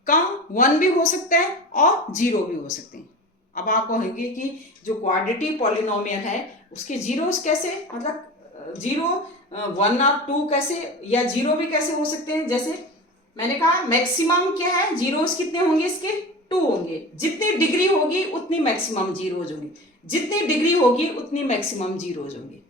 कम 1 भी हो सकता है और 0 भी हो सकते हैं। अब आप कहेंगे कि जो क्वाड्रेटिक पॉलिनोमियल है उसके जीरोस कैसे, मतलब 0, 1 और 2 कैसे, या 0 भी कैसे हो सकते हैं? जैसे मैंने कहा मैक्सिमम क्या है? जीरोस कितने होंगे इसके? 2 होंगे। जितनी डिग्री होगी उतनी मैक्सिमम जीरोज होंगे, जितनी डिग्री होगी उतनी मैक्सिमम जीरोज होंगे,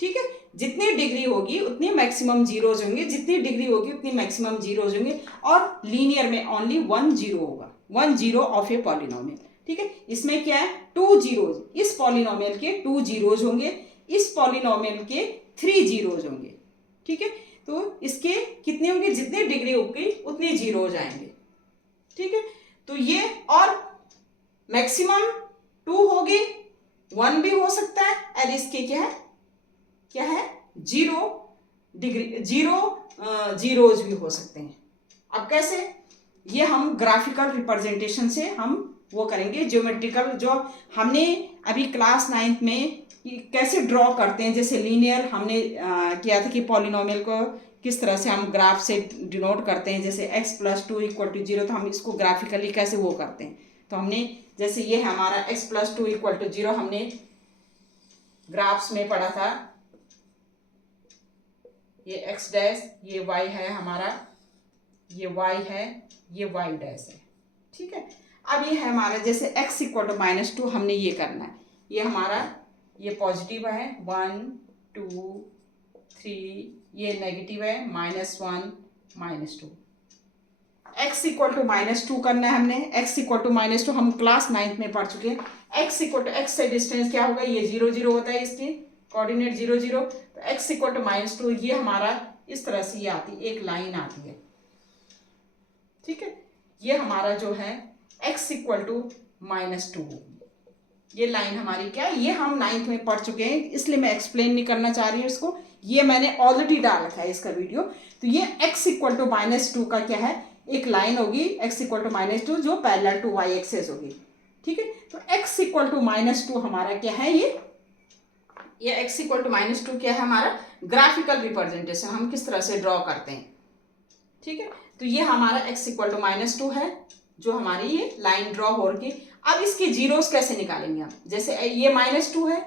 ठीक है। जितनी डिग्री होगी उतनी मैक्सिमम जीरोज होंगे, जितनी डिग्री होगी उतनी मैक्सिमम जीरोज होंगे। और लीनियर में ओनली 1 जीरो होगा, 1 जीरो ऑफ ए पॉलिनोमियल, ठीक है। इसमें क्या है? 2 जीरोज, इस पॉलिनोमियल के 2 जीरोज होंगे, इस पॉलिनोमियल के 3 जीरोज होंगे, ठीक है। तो इसके कितने होंगे? जितनी डिग्री होगी उतने जीरोज आएंगे, ठीक है। तो ये, और मैक्सिमम 2 होगी, 1 भी हो सकता है, और इसके क्या है? 0 डिग्री, 0 जीरोज भी हो सकते हैं। अब कैसे? ये हम ग्राफिकल रिप्रेजेंटेशन से हम वो करेंगे, ज्योमेट्रिकल, जो हमने अभी क्लास 9th में कैसे ड्रॉ करते हैं। जैसे लीनियर हमने किया था कि पॉलिनोमियल को किस तरह से हम ग्राफ से डिनोट करते हैं, जैसे x प्लस 2 इक्वल टू 0, तो हम इसको ग्राफिकली कैसे वो करते हैं। तो हमने, जैसे ये हमारा x प्लस 2 इक्वल टू 0 हमने ग्राफ्स में पढ़ा था। ये x डैश, ये y है हमारा, ये y है, ये y डैश है, ठीक है। अब ये है हमारा, जैसे x इक्वल टू -2 हमने ये करना है। ये हमारा, ये पॉजिटिव है 1 2 3, ये नेगेटिव है -1 -2। x इक्वल टू -2 करना है हमने। x इक्वल टू -2 हम क्लास 9th में पढ़ चुके हैं। x इक्वल टू x से डिस्टेंस क्या होगा, ये 0 0 होता है, इसकी कोऑर्डिनेट 0 0। तो x इक्वल टू -2 ये हमारा इस तरह से ये आती है, एक लाइन आती है, ठीक है। ये हमारा जो है x इक्वल टू -2 ये लाइन हमारी क्या है, ये हम 9th में पढ़ चुके हैं, इसलिए मैं एक्सप्लेन नहीं करना चाह रही हूँ इसको, ये मैंने ऑलरेडी डाल रखा है इसका वीडियो। तो ये x इक्वल टू -2 का क्या है, एक लाइन होगी x इक्वल टू -2 जो पैरेलल टू y एक्सिस होगी, ठीक है। तो x इक्वल टू -2 हमारा क्या है, ये x इक्वल टू -2 क्या है हमारा ग्राफिकल रिप्रेजेंटेशन, हम किस तरह से ड्रॉ करते हैं, ठीक है। तो ये हमारा x इक्वल टू -2 है जो हमारी ये लाइन ड्रॉ हो रही। अब इसके जीरोस कैसे निकालेंगे हम, जैसे ये -2 है,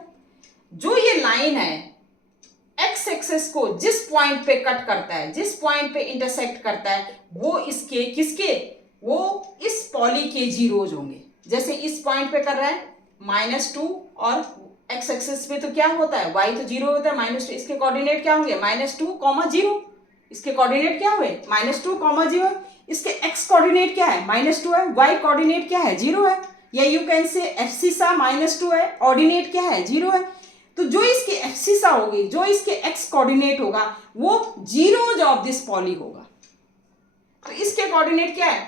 जो ये लाइन है x एक्सिस को जिस पॉइंट पे कट करता है, जिस पॉइंट पे इंटरसेक्ट करता है, वो इसके किसके, वो इस पॉली के जीरोज होंगे। जैसे इस पॉइंट पे कर रहा है -2 और x एक्सिस पे तो क्या होता है, y तो 0 होता है, -2 इसके कोऑर्डिनेट क्या होंगे, -2, 0, इसके कोऑर्डिनेट क्या हुए -2, 0। इसके x कोऑर्डिनेट क्या है, -2 है, y कोऑर्डिनेट क्या है, 0 है, या यू कैन से एब्सिसा -2 है, ऑर्डिनेट क्या है, 0 है। तो जो इसके एब्सिसा होगी, जो इसके x कोऑर्डिनेट होगा, वो जीरोज ऑफ दिस पॉली होगा। तो इसके कोऑर्डिनेट क्या है,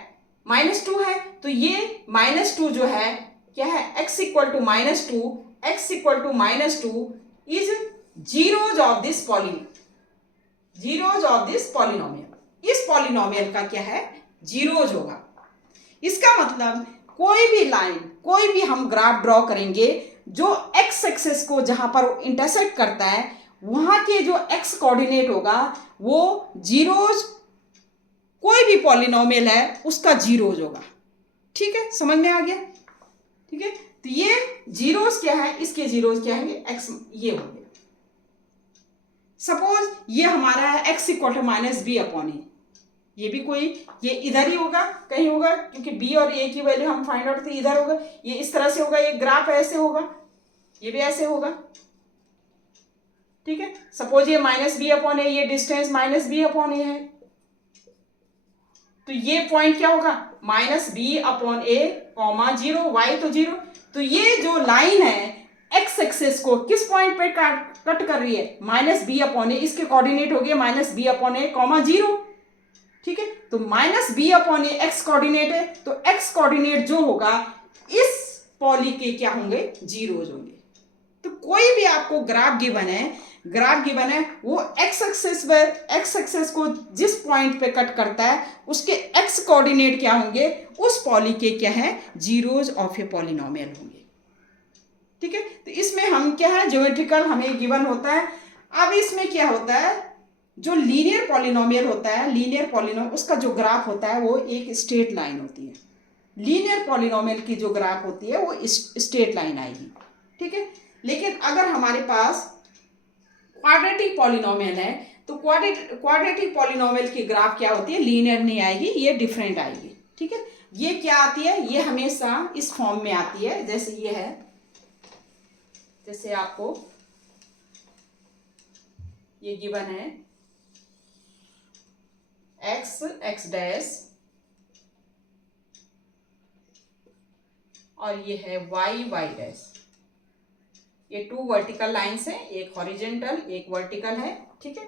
-2 है, तो ये -2 जो है क्या है, x equal to -2, x equal to -2 is zeros of this poly, zeros of this polynomial. इस पॉलिनोमियल का क्या है, जीरोज होगा। इसका मतलब कोई भी लाइन, कोई भी हम ग्राफ ड्रॉ करेंगे जो x एक्सिस को जहां पर इंटरसेक्ट करता है, वहां के जो x कोऑर्डिनेट होगा वो जीरोज, कोई भी पॉलिनोमियल है उसका जीरोज होगा, ठीक है, समझ में आ गया, ठीक है। तो ये जीरोज क्या है, इसके जीरोज क्या है, x ये हो गया। सपोज ये हमारा है x equal to -b upon A, ये भी कोई, ये इधर ही होगा, कहीं होगा, क्योंकि b और a की वैल्यू हम फाइंड आउट थी, इधर होगा, ये इस तरह से होगा, ये ग्राफ ऐसे होगा, ये भी ऐसे होगा, ठीक है। सपोज ये -b अपॉन ए, ये डिस्टेंस -b अपॉन ए है, तो ये पॉइंट क्या होगा, -b अपॉन ए, 0, y तो 0। तो ये जो लाइन है x एक्सिस को किस पॉइंट पे कट कर रही है, -b अपॉन ए, इसके कोऑर्डिनेट हो गए -b अपॉन ए, 0, ठीक है। तो -b upon A x coordinate है, तो x कोऑर्डिनेट जो होगा इस पॉली के क्या होंगे, जीरोज होंगे। तो कोई भी आपको ग्राफ गिवन है, वो x एक्सिस पर, x एक्सिस को जिस पॉइंट पे कट करता है उसके x कोऑर्डिनेट क्या होंगे, उस पॉली के क्या है, जीरोज ऑफ ए पॉलिनोमियल होंगे, ठीक है। तो इसमें हम क्या है, ज्योमेट्रिकल हमें गिवन होता है। अब इसमें क्या होता है, जो लीनियर पॉलिनोमियल होता है, लीनियर पॉलिनोमियल उसका जो ग्राफ होता है वो एक स्ट्रेट लाइन होती है। लीनियर पॉलिनोमियल की जो ग्राफ होती है वो स्ट्रेट लाइन आएगी, ठीक है। लेकिन अगर हमारे पास क्वाड्रेटिक पॉलिनोमियल है, तो क्वाड्रेटिक पॉलिनोमियल की ग्राफ क्या होती है, लीनियर नहीं आएगी, ये डिफरेंट आएगी, ठीक है। ये क्या आती है, ये हमेशा इस फॉर्म में आती है, जैसे ये है, जैसे आपको ये गिवन है x डैश और ये है y डैश, ये 2 वर्टिकल लाइन्स हैं, एक हॉरिजेंटल एक वर्टिकल है, ठीक है।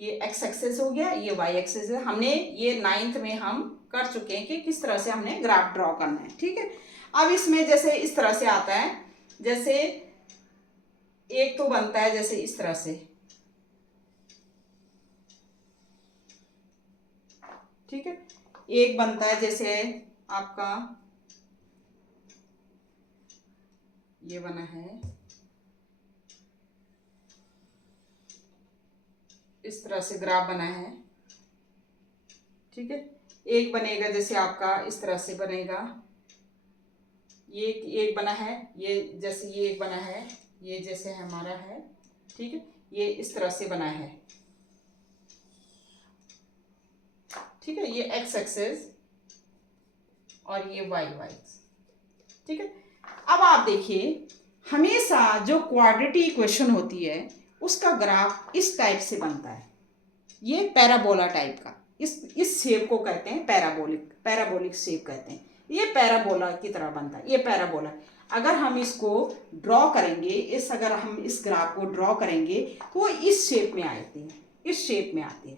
ये x एक्सिस हो गया, ये y एक्सिस है। हमने ये 9th में हम कर चुके हैं कि किस तरह से हमने ग्राफ ड्रॉ करना है, ठीक है। अब इसमें जैसे इस तरह से आता है, जैसे एक तो बनता है जैसे इस तरह से, ठीक है, एक बनता है जैसे आपका ये बना है, इस तरह से ग्राफ बना है, ठीक है। एक बनेगा जैसे आपका इस तरह से बनेगा, ये एक बना है, ये जैसे ये एक बना है, ये जैसे हमारा है, ठीक है, ये इस तरह से बना है, ठीक है, ये x एक्सिस और ये y एक्सिस, ठीक है। अब आप देखिए, हमेशा जो क्वाड्रेटिक इक्वेशन होती है उसका ग्राफ इस टाइप से बनता है, ये पैराबोला टाइप का, इस शेप को कहते हैं पैराबोलिक, पैराबोलिक शेप कहते हैं। ये पैराबोला की तरह बनता है, ये पैराबोला। अगर हम इसको ड्रॉ करेंगे, अगर हम इस ग्राफ को ड्रॉ करेंगे तो वो इस शेप में आती है, इस शेप में आती है।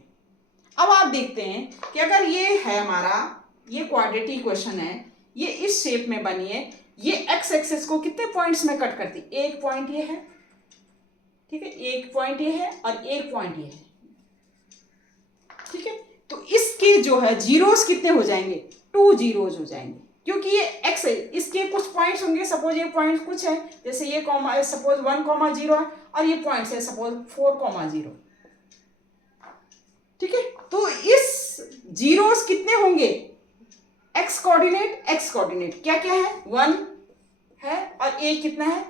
अब आप देखते हैं कि अगर ये है हमारा, ये क्वाड्रेटिक इक्वेशन है, ये इस शेप में बनी है, ये एक्स एक्सिस को कितने पॉइंट्स में कट करती है? एक पॉइंट ये है, ठीक है, एक पॉइंट ये है और एक पॉइंट ये है, ठीक है। तो इसके जो है जीरोस कितने हो जाएंगे? 2 जीरोस हो जाएंगे, क्योंकि ये एक्स है, इसके कुछ पॉइंट्स होंगे। सपोज ये पॉइंट कुछ है, जैसे ये कॉमा, सपोज 1,0 है, और ये पॉइंट्स है सपोज 4,0, ठीक है। तो इस जीरोस कितने होंगे? एक्स कोऑर्डिनेट, एक्स कोऑर्डिनेट क्या क्या है? 1 है, और ए कितना है?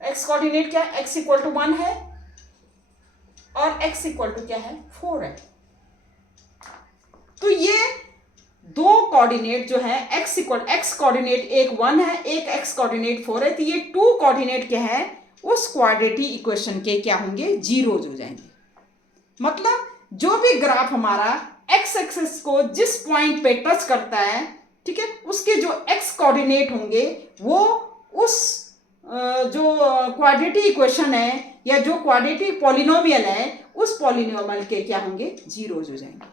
एक्स कोऑर्डिनेट क्या है? x इक्वल टू 1 है, और x इक्वल टू क्या है? 4 है। तो ये दो कोऑर्डिनेट जो है x कोऑर्डिनेट एक 1 है, एक x कोऑर्डिनेट 4 है, तो ये 2 कोऑर्डिनेट क्या है? उस क्वाड्रेटिक इक्वेशन के क्या होंगे? जीरोज हो जाएंगे। मतलब जो भी ग्राफ हमारा x एक्सिस को जिस पॉइंट पे टच करता है, ठीक है, उसके जो x कोऑर्डिनेट होंगे वो उस जो क्वाड्रेटिक इक्वेशन है या जो क्वाड्रेटिक पॉलिनोमियल है, उस पॉलिनोमियल के क्या होंगे? जीरोज हो जाएंगे,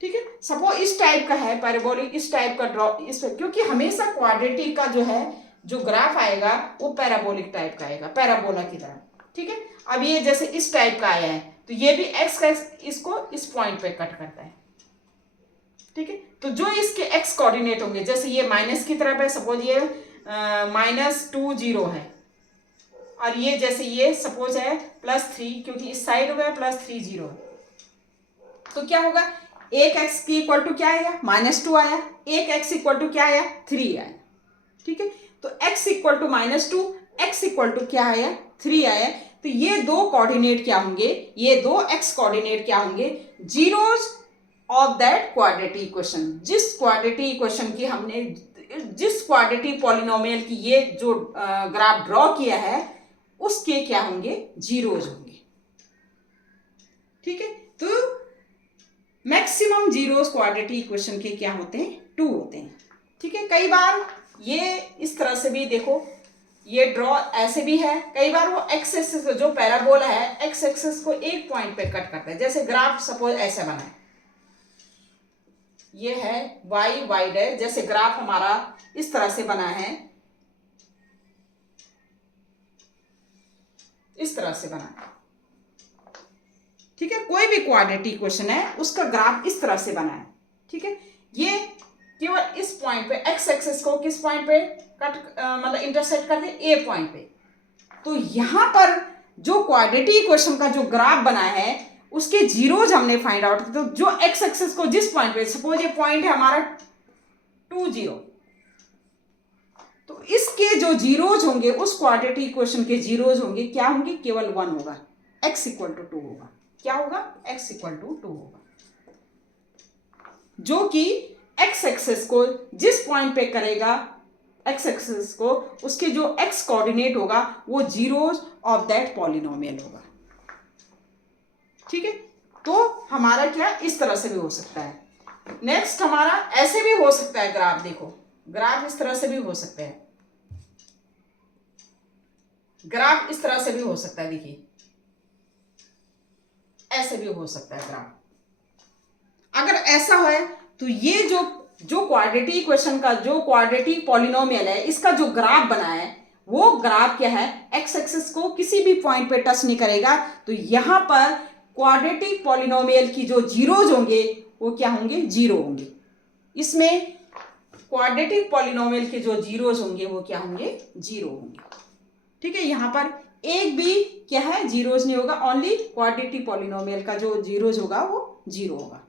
ठीक है। सपोज इस टाइप का है पैराबोलिक, इस टाइप का ड्रॉ, इस, क्योंकि हमेशा क्वाड्रेटिक का जो है जो ग्राफ आएगा वो पैराबोलिक टाइप का आएगा, पैराबोला की तरह, ठीक है। अब ये जैसे इस टाइप का आया है, तो ये भी एक्स का इसको इस पॉइंट पे कट करता है, ठीक है। तो जो इसके एक्स कोऑर्डिनेट होंगे, जैसे ये माइनस की तरफ है, सपोज ये -2 0 है, और ये जैसे ये सपोज है +3, क्योंकि इस साइड हो गया +3 0 है, तो क्या होगा? एक एक्स की इक्वल टू क्या आएगा? -2 आया, एक एक्स इक्वल टू क्या आया? 3 आया, ठीक है। तो x equal to -2, x equal to क्या आया? 3 आया। तो ये दो कोऑर्डिनेट क्या होंगे? ये दो x कोऑर्डिनेट क्या होंगे? Zeros of that quadratic equation. जिस क्वाड्रेटिक इक्वेशन की हमने, जिस क्वाड्रेटिक पॉलिनोमियल की ये जो ग्राफ ड्रॉ किया है, उसके क्या होंगे? जीरोज होंगे, ठीक है। तो मैक्सिमम जीरोस क्वाड्रेटिक इक्वेशन के क्या होते हैं? 2 होते हैं, ठीक है। कई बार ये इस तरह से भी देखो, ये ड्रॉ ऐसे भी है, कई बार वो एक्स एक्सिस जो पैराबोला है एक्स एक्सिस को एक पॉइंट पे कट करता है। जैसे ग्राफ सपोज ऐसे बना है, ये है वाई वाई डैश, जैसे ग्राफ हमारा इस तरह से बना है, इस तरह से बना है, ठीक है। कोई भी क्वाड्रेटिक इक्वेशन है उसका ग्राफ इस तरह से बना है, ठीक है। ये केवल इस पॉइंट पे एक्स एक्सिस को किस पॉइंट पे कट मतलब इंटरसेक्ट करते हैं? ए पॉइंट पे। तो यहां पर जो क्वाड्रेटिक इक्वेशन का जो ग्राफ बना है उसके जीरोज हमने फाइंड आउट, तो जो एक्स एक्सिस को जिस पॉइंट पे, सपोज ये पॉइंट है हमारा 2 0, तो इसके जो जीरोज होंगे उस क्वाड्रेटिक इक्वेशन के जीरोज होंगे क्या होंगे? केवल 1 होगा, x इक्वल टू 2 होगा। क्या होगा? x इक्वल टू 2 होगा, जो कि x एक्सिस को जिस पॉइंट पे करेगा, x एक्सिस को उसके जो x कोऑर्डिनेट होगा वो जीरोज ऑफ दैट पॉलिनोमियल होगा, ठीक है। तो हमारा क्या इस तरह से भी हो सकता है। नेक्स्ट हमारा ऐसे भी हो सकता है ग्राफ, देखो ग्राफ इस तरह से भी हो सकते हैं, ग्राफ इस तरह से भी हो सकता है, देखिए ऐसे भी हो सकता है ग्राफ। अगर ऐसा है तो ये जो क्वाड्रेटिक इक्वेशन का जो क्वाड्रेटिक पॉलिनोमियल है, इसका जो ग्राफ बना है वो ग्राफ क्या है? एक्स एक्सिस को किसी भी पॉइंट पे टच नहीं करेगा। तो यहां पर क्वाड्रेटिक पॉलिनोमियल की जो जीरोज होंगे वो क्या होंगे? 0 होंगे। इसमें क्वाड्रेटिक पॉलिनोमियल के जो जीरोज होंगे वो क्या होंगे? 0 होंगे, ठीक है। यहां पर एक भी क्या है? जीरोज नहीं होगा, ओनली क्वाड्रेटिक पॉलिनोमियल का जो जीरोज होगा वो 0 होगा।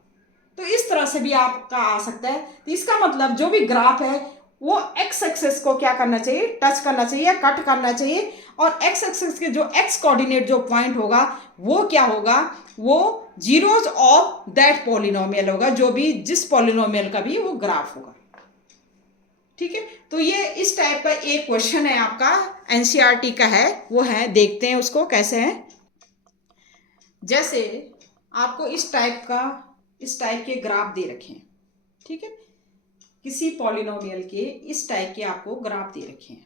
तो इस तरह से भी आपका आ सकता है। तो इसका मतलब जो भी ग्राफ है वो एक्स एक्सिस को क्या करना चाहिए? टच करना चाहिए, कट करना चाहिए, और एक्स एक्सिस के जो एक्स कोऑर्डिनेट जो पॉइंट होगा वो क्या होगा? वो जीरोज ऑफ दैट पॉलिनोमियल होगा, जो भी जिस पॉलिनोमियल का भी वो ग्राफ होगा, ठीक है। तो ये इस टाइप का एक क्वेश्चन है आपका, एनसीईआरटी का है, वो है, देखते हैं उसको कैसे है। जैसे आपको इस टाइप का इस टाइप के ग्राफ दे रखे हैं, ठीक है, किसी पॉलिनोमियल के इस टाइप के आपको ग्राफ दे रखे हैं,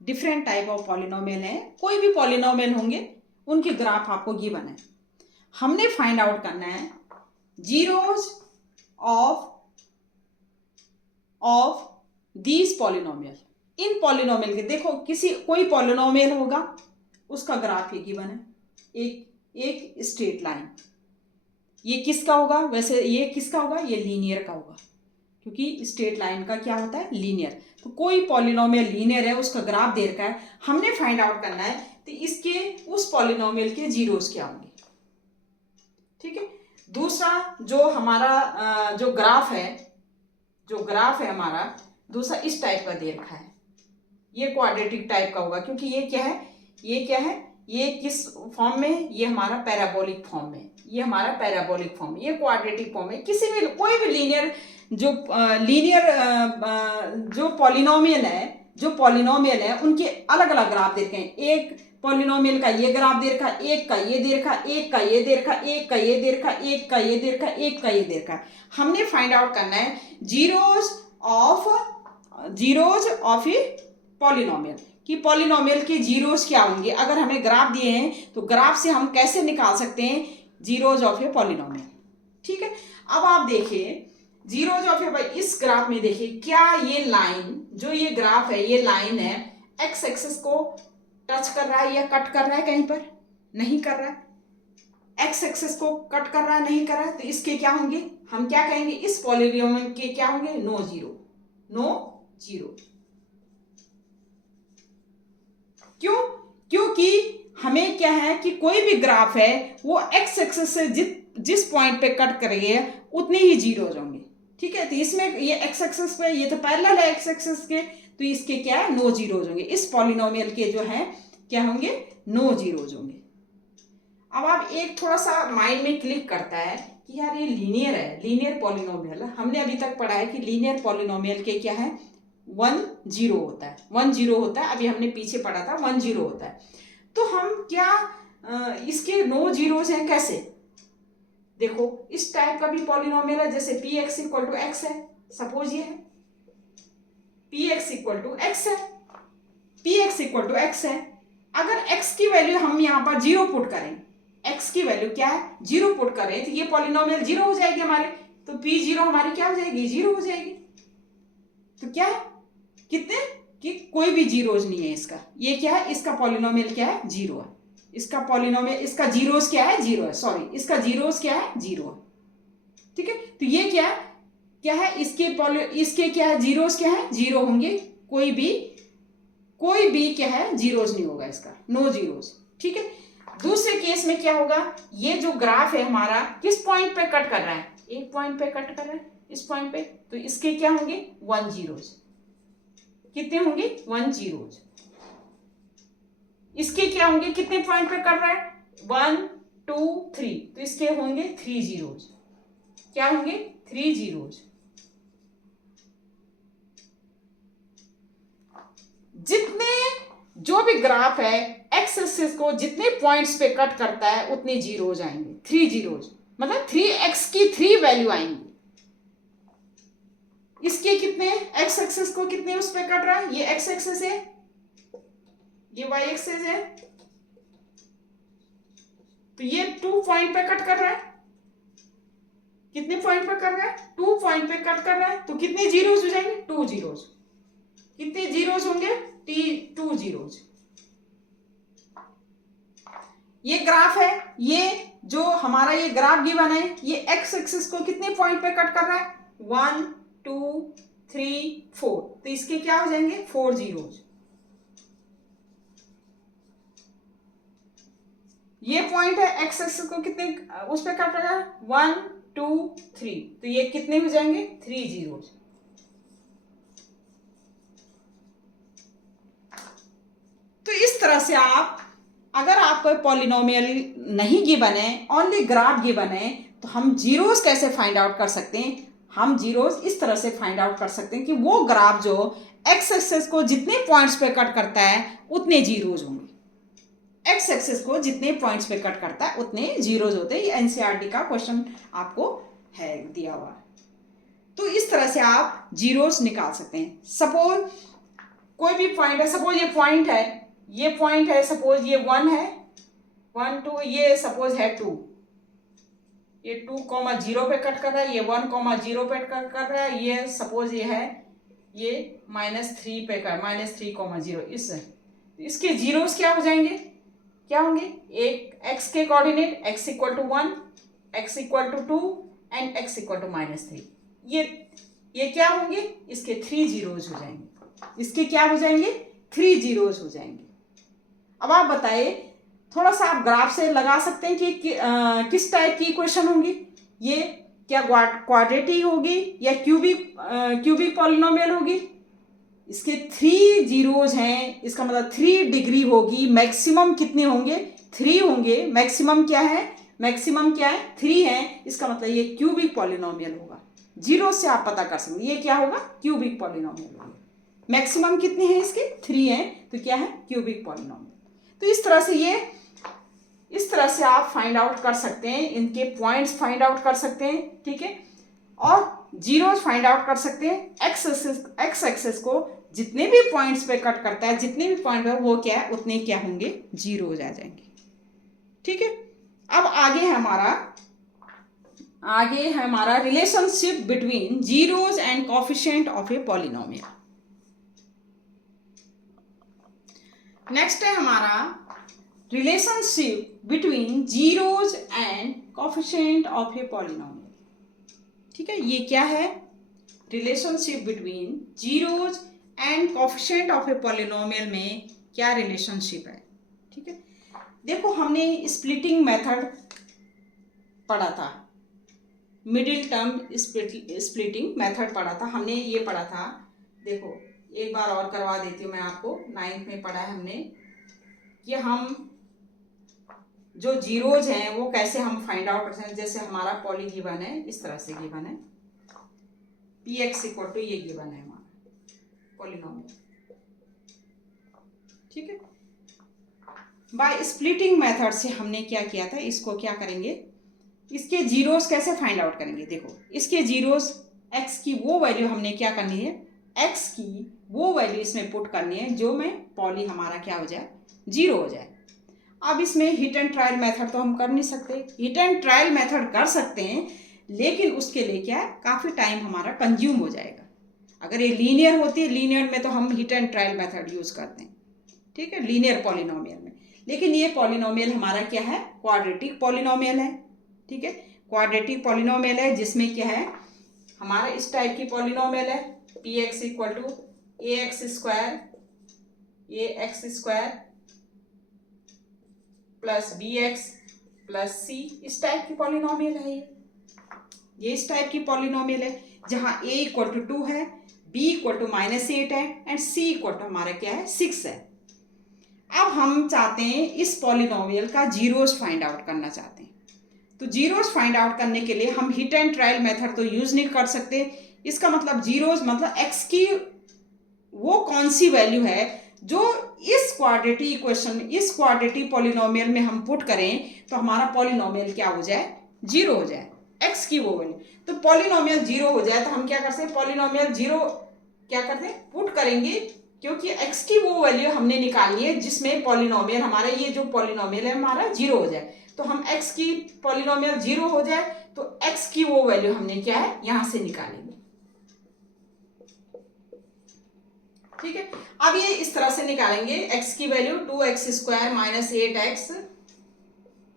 डिफरेंट टाइप ऑफ पॉलिनोमियल हैं, कोई भी पॉलिनोमियल होंगे उनके ग्राफ आपको गिवन है। हमने फाइंड आउट करना है zeros of these polynomial. In polynomial के देखो कोई पॉलिनोमियल होगा उसका ग्राफ ये गिवन है, एक स्ट्रेट लाइन। ये किसका होगा? वैसे ये किसका होगा? ये लीनियर का होगा, क्योंकि स्ट्रेट लाइन का क्या होता है? लीनियर। तो कोई पॉलिनोमियल लीनियर है, उसका ग्राफ दे रखा है, हमने फाइंड आउट करना है तो इसके उस पॉलिनोमियल के जीरोस क्या होंगे, ठीक है। दूसरा जो हमारा जो ग्राफ है हमारा दूसरा इस टाइप का दे रखा है, ये क्वाड्रेटिक टाइप का होगा, क्योंकि ये क्या है, ये किस फॉर्म में? ये हमारा पैराबोलिक फॉर्म में, ये हमारा पैराबोलिक फॉर्म, ये क्वाड्रेटिक फॉर्म है। किसी भी कोई भी लीनियर जो पॉलिनोमियल है उनके अलग अलग ग्राफ दे रखे हैं। एक पॉलिनोमियल का ये ग्राफ दे रखा, एक का ये दे रखा, एक का ये दे रखा, एक का ये दे रखा, एक का ये दे रखा, एक का ये दे रखा। हमने फाइंड आउट करना है जीरोज ऑफ ए पॉलिनोमियल कि पॉलिनोमियल के जीरोज क्या होंगे। अगर हमें ग्राफ दिए हैं तो ग्राफ से हम कैसे निकाल सकते हैं जीरोज ऑफ ए पॉलिनोमियल, ठीक है। अब आप देखिए जीरोज ऑफ ए, इस ग्राफ में देखिए क्या ये लाइन, जो ये ग्राफ है, ये लाइन है, एक्स एक्सिस को टच कर रहा है या कट कर रहा है? कहीं पर नहीं कर रहा है। एक्स एक्सिस को कट कर रहा है, नहीं कर रहा है, तो इसके क्या होंगे? हम क्या कहेंगे? इस पॉलिनोमियल के क्या होंगे? No zero. क्यों? क्योंकि हमें क्या है कि कोई भी ग्राफ है वो एक्स एक्सिस से जिस पॉइंट पे कट करेंगे उतने ही जीरो होंगे, ठीक है। तो इसमें ये एक्स एक्सिस पे ये तो पैरेलल है एक्स एक्सिस के, तो इसके क्या है? नो जीरोज होंगे। इस पॉलिनोमियल के जो है क्या होंगे? नो जीरोज होंगे। अब आप एक थोड़ा सा माइंड में क्लिक करता है कि यार ये लीनियर है, लीनियर पॉलिनोमियल है। हमने अभी तक पढ़ा है कि लीनियर पॉलिनोमियल के क्या है? 1 0 होता है, 1 0 होता है। अभी हमने पीछे पढ़ा था 1 0 होता है। तो हम क्या इसके नो जीरोज हैं? कैसे? देखो इस टाइप का भी पॉलिनोमियल है, जैसे P x equal to x है, सपोज ये है P x equal to x है, P x equal to x है। अगर एक्स की वैल्यू हम यहाँ पर 0 पुट करें, एक्स की वैल्यू क्या है? 0 पुट करें, तो ये पॉलिनोमियल 0 हो जाएगी हमारे, तो पी 0 हमारी क्या हो जाएगी? 0 हो जाएगी। तो क्या है? कितने कि कोई भी जीरोज नहीं है इसका। ये क्या है? इसका पॉलिनोमियल क्या है? 0 है। इसका पॉलिनोमियल, इसका जीरोस क्या है? 0 है। सॉरी, इसका जीरोस क्या है? 0 है, ठीक है। तो ये क्या है? इसके क्या है? जीरोस क्या है? 0 होंगे। कोई भी क्या है? जीरोस नहीं होगा इसका, नो जीरोस, ठीक है। दूसरे केस में क्या होगा? ये जो ग्राफ है हमारा किस पॉइंट पे कट कर रहा है? एक पॉइंट पे कट कर रहा है, इस पॉइंट पे, तो इसके क्या होंगे? 1 जीरोस। कितने होंगे? 1 जीरोस। इसके क्या होंगे? कितने पॉइंट पे कर रहा है? 1 2 3, तो इसके होंगे 3 जीरोस। क्या होंगे? 3 जीरोस। जितने जो भी ग्राफ है एक्स एक्सिस को जितने पॉइंट्स पे कट करता है उतने जीरोज आएंगे, 3 जीरोज, मतलब 3x की 3 वैल्यू आएंगी। इसके कितने? एक्स एक्सिस को कितने उस पे कट रहा है? ये एक्स एक्सिस है, ये वाई एक्सिस है, तो ये 2 पॉइंट पे कट कर रहा है। कितने पॉइंट पे कर रहा है? 2 पॉइंट पे कट कर रहा है, तो कितने जीरोज हो जाएंगे? 2 जीरोज। कितने जीरोज होंगे? 2 जीरोज। ये ग्राफ है, ये जो हमारा ये ग्राफ गिवन है, ये एक्स एक्सिस को कितने पॉइंट पे कट कर रहा है? 1 2 3 4, तो इसके क्या हो जाएंगे? 4 जीरोज। ये पॉइंट है एक्स एक्सिस को कितने उस पे कट रहा है? 1 2 3, तो ये कितने हो जाएंगे? 3 जीरोज। तो इस तरह से आप, अगर आपको पॉलिनोमियल नहीं गिवन है, ओनली ग्राफ गिवन है, तो हम जीरोस कैसे फाइंड आउट कर सकते हैं? हम जीरोस इस तरह से फाइंड आउट कर सकते हैं कि वो ग्राफ जो एक्स एक्सिस को जितने पॉइंट्स पे कट करता है उतने जीरोज होंगे। एक्स एक्सिस को जितने पॉइंट्स पे कट करता है उतने जीरोज होते हैं। ये एनसीईआरटी का क्वेश्चन आपको है दिया हुआ। तो इस तरह से आप जीरोस निकाल सकते हैं। सपोज कोई भी पॉइंट है, सपोज ये पॉइंट है, सपोज ये 1 है, 1 2, ये सपोज है 2, ये 2,0 पे कट कर रहा है, ये 1,0 पे कट कर रहा है, ये सपोज ये है, ये -3 पे कर, -3,0। इसके जीरोस क्या हो जाएंगे, क्या होंगे, एक x के coordinate x = 1, x = 2 and x = -3, ये क्या होंगे, इसके 3 जीरोस हो जाएंगे। इसके क्या हो जाएंगे, 3 जीरोस हो जाएंगे। अब आप बताइए, थोड़ा सा आप ग्राफ से लगा सकते हैं कि किस टाइप की इक्वेशन होंगी, ये क्या क्वाड्रेटिक होगी या क्यूबिक पॉलिनोमियल होगी। इसके 3 जीरोज हैं, इसका मतलब 3 डिग्री होगी। मैक्सिमम कितने होंगे, 3 होंगे। मैक्सिमम क्या है, 3 है। इसका मतलब ये क्यूबिक पॉलिनोमियल होगा। जीरो से आप पता कर सकते हैं ये क्या होगा, क्यूबिक पॉलिनोमियल होगा। मैक्सिमम कितने हैं इसके, 3 हैं, तो क्या है, क्यूबिक पॉलिनोमियल। तो इस तरह से आप फाइंड आउट कर सकते हैं, इनके पॉइंट्स फाइंड आउट कर सकते हैं, ठीक है, और जीरोस फाइंड आउट कर सकते हैं। एक्स एक्सेस को जितने भी पॉइंट्स पे कट करता है, जितने भी पॉइंट है वो क्या है, उतने क्या होंगे, जीरोज आ जाएंगे, ठीक है। अब आगे है हमारा relationship between zeros and coefficient of a polynomial. Next है हमारा relationship between zeros and coefficient of a polynomial, ठीक है। ये क्या है, relationship between zeros and coefficient of a polynomial में क्या रिलेशनशिप है, ठीक है। देखो, हमने स्प्लिटिंग मेथड पढ़ा था, मिडिल टर्म स्प्लिटिंग मेथड पढ़ा था हमने, ये पढ़ा था। देखो, एक बार और करवा देती हूँ मैं आपको। 9th में पढ़ा है हमने कि हम जो जीरोज हैं वो कैसे हम फाइंड आउट करते हैं। जैसे हमारा पॉली गिवन है, इस तरह से गिवन है, px = ये गिवन है हमारा पॉलिनोमियल, ठीक है। बाय स्प्लिटिंग मेथड से हमने क्या किया था, इसको क्या करेंगे, इसके जीरोस कैसे फाइंड आउट करेंगे। देखो, इसके जीरोस, x की वो वैल्यू हमने क्या करनी है, x की वो वैल्यू इसमें पुट करनी है जो में पॉली हमारा क्या हो जाए, जीरो हो जाए। अब इसमें हिट एंड ट्रायल मेथड तो हम कर नहीं सकते। हिट एंड ट्रायल मेथड कर सकते हैं, लेकिन उसके लिए क्या है, काफ़ी टाइम हमारा कंज्यूम हो जाएगा। अगर ये लीनियर होती है, लीनियर में तो हम hit and trial method use करते हैं, ठीक है, लीनियर पॉलिनोमियल में। लेकिन ये पॉलिनोमियल हमारा क्या है, क्वाड्रेटिक पॉलिनोमियल है, ठीक है। क्वाड्रेटिक पॉलिनोमियल है जिसमें क्या है, हमारा इस टाइप की पॉलिनोमियल है, px = ax² plus bx plus c, इस टाइप की पॉलिनोमियल है ये इस टाइप की पॉलिनोमियल है, जहां a = 2 है, b = -8 है एंड c = हमारा क्या है, 6 है। अब हम चाहते हैं इस पॉलिनोमियल का जीरोस फाइंड आउट करना चाहते हैं। तो जीरोस फाइंड आउट करने के लिए हम हिट एंड ट्रायल मेथड तो यूज नहीं कर सकते। इसका मतलब जीरोस मतलब x की वो कौन सी वैल्यू है जो इस क्वाड्रेटिक इक्वेशन, इस क्वाड्रेटिक पॉलिनोमियल में हम पुट करें तो हमारा पॉलिनोमियल क्या हो जाए, जीरो हो जाए, x की वो वैल्यू। तो पॉलिनोमियल जीरो हो जाए तो हम क्या करते हैं, पॉलिनोमियल जीरो क्या करते हैं, पुट करेंगे, क्योंकि x की वो वैल्यू हमने निकालनी है जिसमें पॉलिनोमियल हमारा, ये जो पॉलिनोमियल है हमारा जीरो हो जाए। तो हम x की पॉलिनोमियल जीरो हो जाए तो x की वो वैल्यू हमने क्या है, यहां से निकालेंगे, ठीक है। अब ये इस तरह से निकालेंगे, x की वैल्यू 2x² - 8x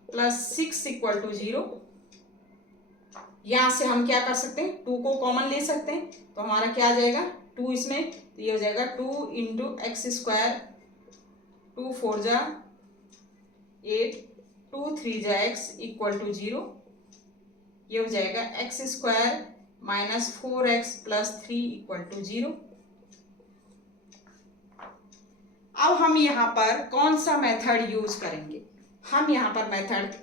प्लस 6 = 0। यहां से हम क्या कर सकते हैं, 2 को कॉमन ले सकते हैं, तो हमारा क्या आ जाएगा, 2 इसमें, तो ये हो जाएगा 2 × x², 2 4 जा 8, 2 3 जा x = 0। ये हो जाएगा x² - 4x + 3 = 0। अब हम यहाँ पर कौन सा मेथड यूज करेंगे, हम यहाँ पर मेथड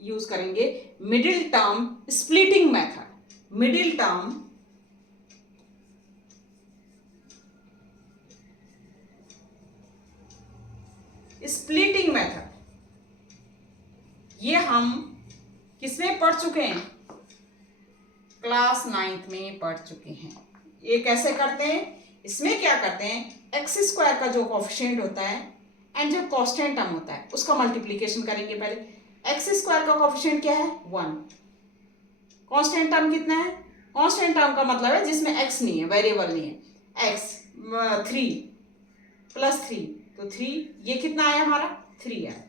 यूज करेंगे middle term splitting method. Middle term splitting method, ये हम किसमें पढ़ चुके हैं, क्लास 9th में पढ़ चुके हैं। ये कैसे करते हैं, इसमें क्या करते हैं, एक्स स्क्वायर का जो कोफिशिएंट होता है एंड जो कांस्टेंट टर्म होता है उसका मल्टीप्लिकेशन करेंगे। पहले एक्स स्क्वायर का कोफिशिएंट क्या है 1, कांस्टेंट टर्म कितना है, कांस्टेंट टर्म का मतलब है जिसमें एक्स नहीं है, वेरिएबल नहीं है, एक्स 3 प्लस 3 तो 3, ये कितना आया हमारा 3 आया।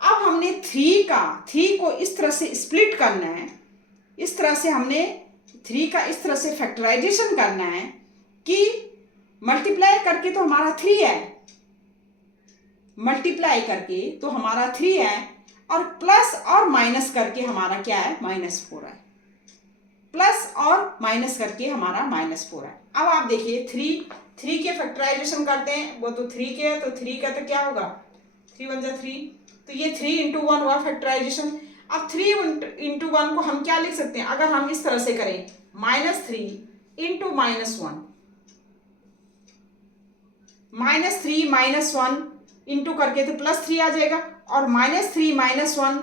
अब हमने 3 को इस तरह से स्प्लिट करना है, इस तरह से हमने 3 का इस तरह से फैक्टराइजेशन करना है कि मल्टीप्लाई करके तो हमारा 3 है, मल्टीप्लाई करके तो हमारा 3 है और प्लस और माइनस करके हमारा क्या है -4 है, प्लस और माइनस करके हमारा -4 है। अब आप देखिए 3 के फैक्टराइजेशन करते हैं, वो तो 3 के है तो 3 का तो क्या होगा 3 1 जा 3, तो ये 3 × 1 हुआ फैक्टराइजेशन। अब 3 × 1 को हम क्या लिख सकते हैं, अगर हम इस तरह से करें -3 × -1, -3 -1 इंटू करके तो +3 आ जाएगा, और -3 -1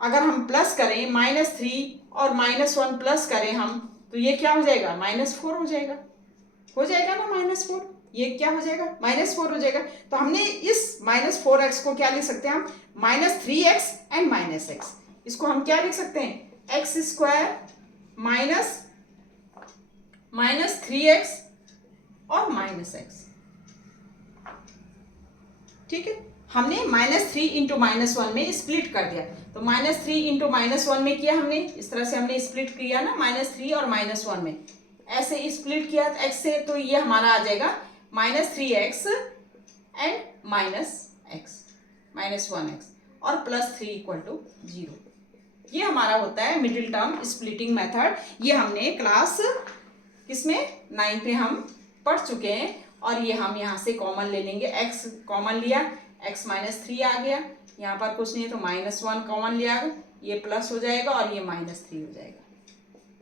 अगर हम प्लस करें -3 और -1 प्लस करें हम तो ये क्या हो जाएगा -4 हो जाएगा, हो जाएगा ना -4, ये क्या हो जाएगा -4 हो जाएगा। तो हमने इस -4x को क्या लिख सकते हैं हम -3x एंड -x, इसको हम क्या लिख सकते हैं x² -3x और -x, ठीक है। हमने -3 × -1 में स्प्लिट कर दिया, तो -3 × -1 में किया हमने, इस तरह से हमने स्प्लिट किया ना -3 और -1 में, ऐसे स्प्लिट किया x से, तो ये हमारा आ जाएगा -3x एंड -1x और +3 = 0। ये हमारा होता है मिडिल टर्म स्प्लिटिंग मेथड। ये हमने क्लास किसमें 9th में हम पढ़ चुके हैं, और ये हम यहाँ से कॉमन ले लेंगे, x कॉमन लिया, x -3 आ गया, यहाँ पर कुछ नहीं है तो -1 कॉमन लिया, ये प्लस हो जाएगा और ये -3 हो जाएगा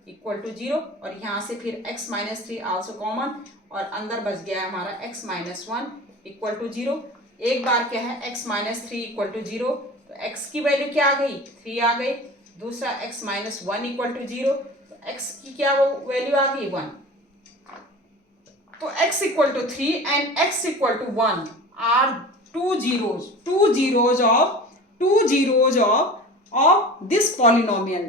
= 0, और यहाँ से फिर x -3 आल्सो कॉमन, और अंदर बच गया है हमारा x -1 = 0। एक बार क्या है x -3 = 0, तो x की वैल्यू क्या आ गई 3 आ गई, दूसरा x -1 = 0, तो x की क्या वैल्यू आ गई 1, तो x = 3 and x = 1 are two zeros of this polynomial।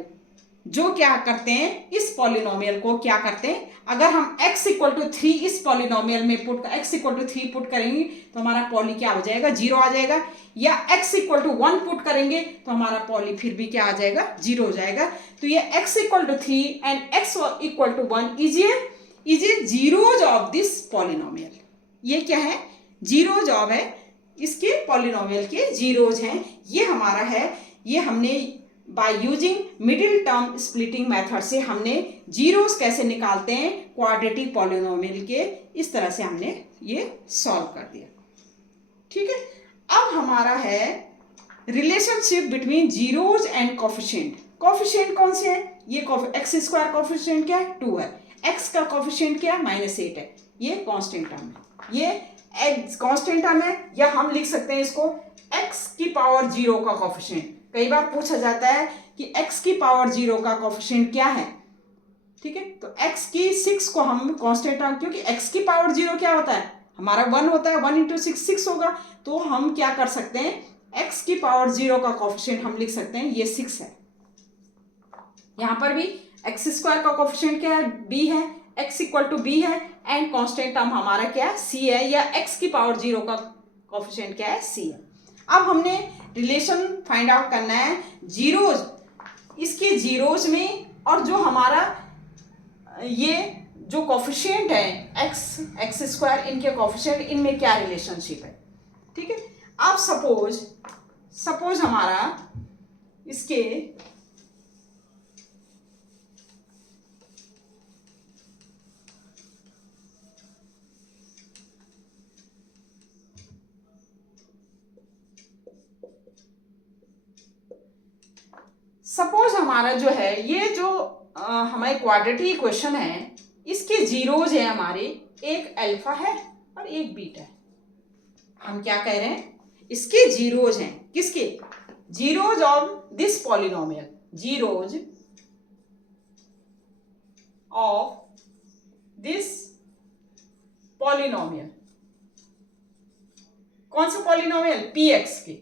जो क्या करते हैं, इस पॉलिनोमियल को क्या करते हैं, अगर हम x = 3 इस पॉलिनोमियल में x = 3 पुट करेंगे तो हमारा पॉली क्या हो जाएगा 0 आ जाएगा, या x = 1 पुट करेंगे तो हमारा पॉली फिर भी क्या आ जाएगा 0 हो जाएगा। तो ये x = 3 and x = 1 is a zeros of this polynomial. ये क्या है जीरोज ऑफ है, इसके पॉलिनोमियल के जीरोज हैं, ये हमारा है। ये हमने by using middle term splitting method से हमने जीरोस कैसे निकालते हैं क्वाड्रेटिक पॉलिनोमियल के, इस तरह से हमने ये सॉल्व कर दिया, ठीक है। अब हमारा है relationship between zeros and coefficient. Coefficient कौन से हैं, ये x² कोफिशिएंट क्या है 2 है, x का कोफिशिएंट क्या है -8 है, ये कांस्टेंट टर्म है, ये कांस्टेंट टर्म है, या हम लिख सकते हैं इसको x⁻0 का कोफिशिएंट। कई बार पूछा जाता है कि x⁻0 का कोफिशिएंट क्या है, ठीक है, तो x⁻6 को हम कांस्टेंट टर्म, क्योंकि x⁻0 क्या होता है हमारा 1 होता है, 1 × 6 6 होगा, तो हम क्या कर सकते हैं x⁻0 का कोफिशिएंट हम लिख सकते हैं ये 6 है। यहाँ पर भी x² का कोफिशिएंट क्या है b है, x = b है, एंड कांस्टेंट टर्म हमारा क्या है c है, या x⁻0 का कोफिशिएंट क्या है c है। अब हमने रिलेशन फाइंड आउट करना है जीरोज, इसके जीरोज में, और जो हमारा ये जो कोफिशिएंट है x² इनके कोफिशिएंट, इनमें क्या रिलेशनशिप है, ठीक है। अब सपोज हमारा इसके सपोज हमारा जो है ये जो हमारे क्वाड्रेटिक इक्वेशन है, इसके जीरोज है हमारे, एक अल्फा है और एक बीटा है। हम क्या कह रहे हैं, इसके जीरोज हैं, किसके zeros of this polynomial, zeros of this polynomial. कौन सा पॉलिनोमियल? पी एक्स के।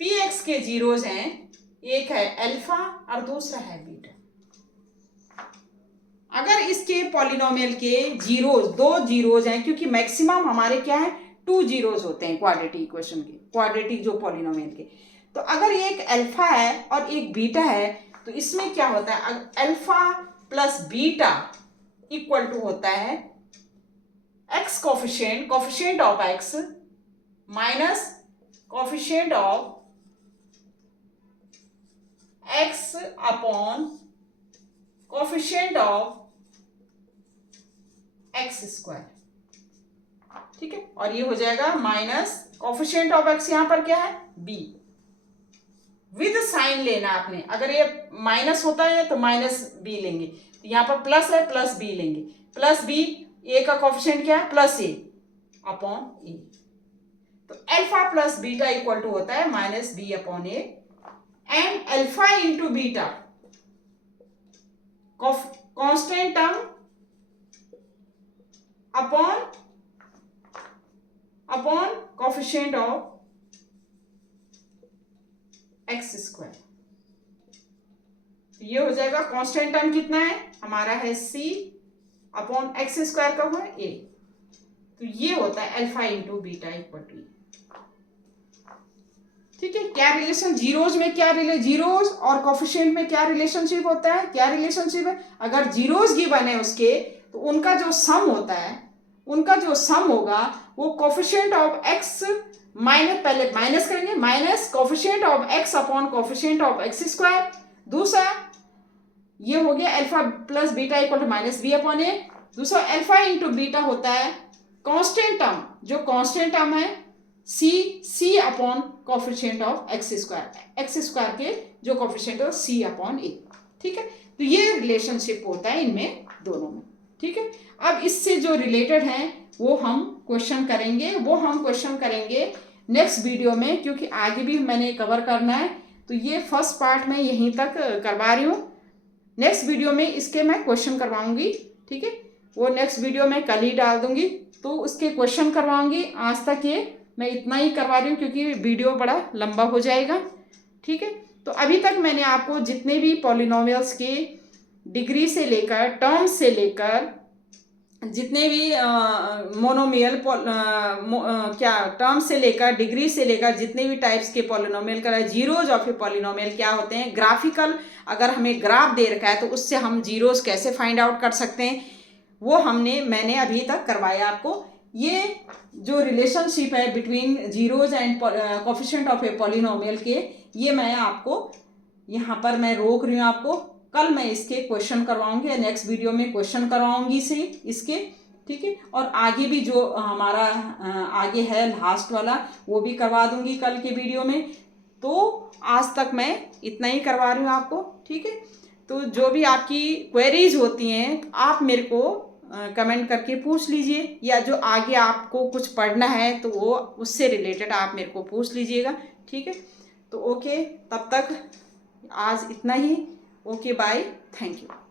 पी एक्स के जीरोज हैं, एक है अल्फा और दूसरा है बीटा। अगर इसके पॉलिनोमियल के जीरोज, दो जीरोज हैं, क्योंकि मैक्सिमम हमारे क्या है, 2 जीरोज होते हैं क्वाड्रेटिक इक्वेशन के, क्वाड्रेटिक जो पॉलिनोमियल के। तो अगर एक अल्फा है और एक बीटा है तो इसमें क्या होता है, alpha plus beta equal to होता है X coefficient, coefficient of x minus coefficient of x upon coefficient of x square. ठीक है, और ये हो जाएगा माइनस कोफिशिएंट ऑफ एक्स, यहां पर क्या है, बी। विद साइन लेना आपने, अगर ये माइनस होता है तो माइनस बी लेंगे, तो यहां पर प्लस है, प्लस बी लेंगे। प्लस बी, ए का कोफिशिएंट क्या है, प्लस ए अपॉन ए। तो alpha plus beta equal to होता है minus B upon A, and alpha into beta constant term upon coefficient of x square. तो ये हो जाएगा कांस्टेंट टर्म कितना है हमारा, है सी अपॉन एक्स स्क्वायर का हुआ ए। तो ये होता है alpha into beta equal to. ठीक है, क्या रिलेशन जीरोज में, क्या जीरोज और कोफिशिएंट में क्या रिलेशनशिप होता है, क्या रिलेशनशिप है, अगर जीरोज गिवन है उसके तो उनका जो सम होता है, उनका जो सम होगा वो कोफिशिएंट ऑफ एक्स माइनस, पहले माइनस करेंगे, minus coefficient of x upon coefficient of x square. दूसरा ये हो गया alpha plus beta equal to minus B upon A. दूसरा अल्फा इंटू बीटा होता है कांस्टेंट टर्म, जो कांस्टेंट टर्म है C upon coefficient of x square के जो कोफिशिएंट है सी अपॉन ए। ठीक है, तो ये रिलेशनशिप होता है इनमें दोनों में। ठीक है, अब इससे जो रिलेटेड हैं वो हम क्वेश्चन करेंगे नेक्स्ट वीडियो में, क्योंकि आगे भी मैंने कवर करना है। तो ये फर्स्ट पार्ट में यहीं तक करवा रही हूँ, नेक्स्ट वीडियो में इसके मैं क्वेश्चन करवाऊंगी। ठीक है, वो नेक्स्ट वीडियो में कल ही डाल दूंगी, तो उसके क्वेश्चन करवाऊंगी। आज तक ये मैं इतना ही करवा रही हूँ क्योंकि वीडियो बड़ा लंबा हो जाएगा। ठीक है, तो अभी तक मैंने आपको जितने भी पॉलिनोमियल्स के डिग्री से लेकर, टर्म से लेकर, जितने भी मोनोमियल क्या टर्म से लेकर, डिग्री से लेकर, जितने भी टाइप्स के पॉलिनोमियल का जीरोज ऑफ ए पॉलिनोमियल क्या होते हैं, ग्राफिकल, अगर हमें ग्राफ दे रखा है तो उससे हम जीरोज कैसे फाइंड आउट कर सकते हैं, वो मैंने अभी तक करवाया आपको। ये जो रिलेशनशिप है between zeros and coefficient of a polynomial के, ये मैं आपको यहाँ पर मैं रोक रही हूँ आपको। कल मैं इसके क्वेश्चन करवाऊंगी, नेक्स्ट वीडियो में क्वेश्चन करवाऊंगी से इसके। ठीक है, और आगे भी जो हमारा आगे है लास्ट वाला वो भी करवा दूंगी कल के वीडियो में। तो आज तक मैं इतना ही करवा रही हूँ आपको। ठीक है, तो जो भी आपकी क्वेरीज होती हैं आप मेरे को कमेंट करके पूछ लीजिए, या जो आगे आपको कुछ पढ़ना है तो वो उससे रिलेटेड आप मेरे को पूछ लीजिएगा। ठीक है, तो ओके, तब तक आज इतना ही। Okay, bye, thank you.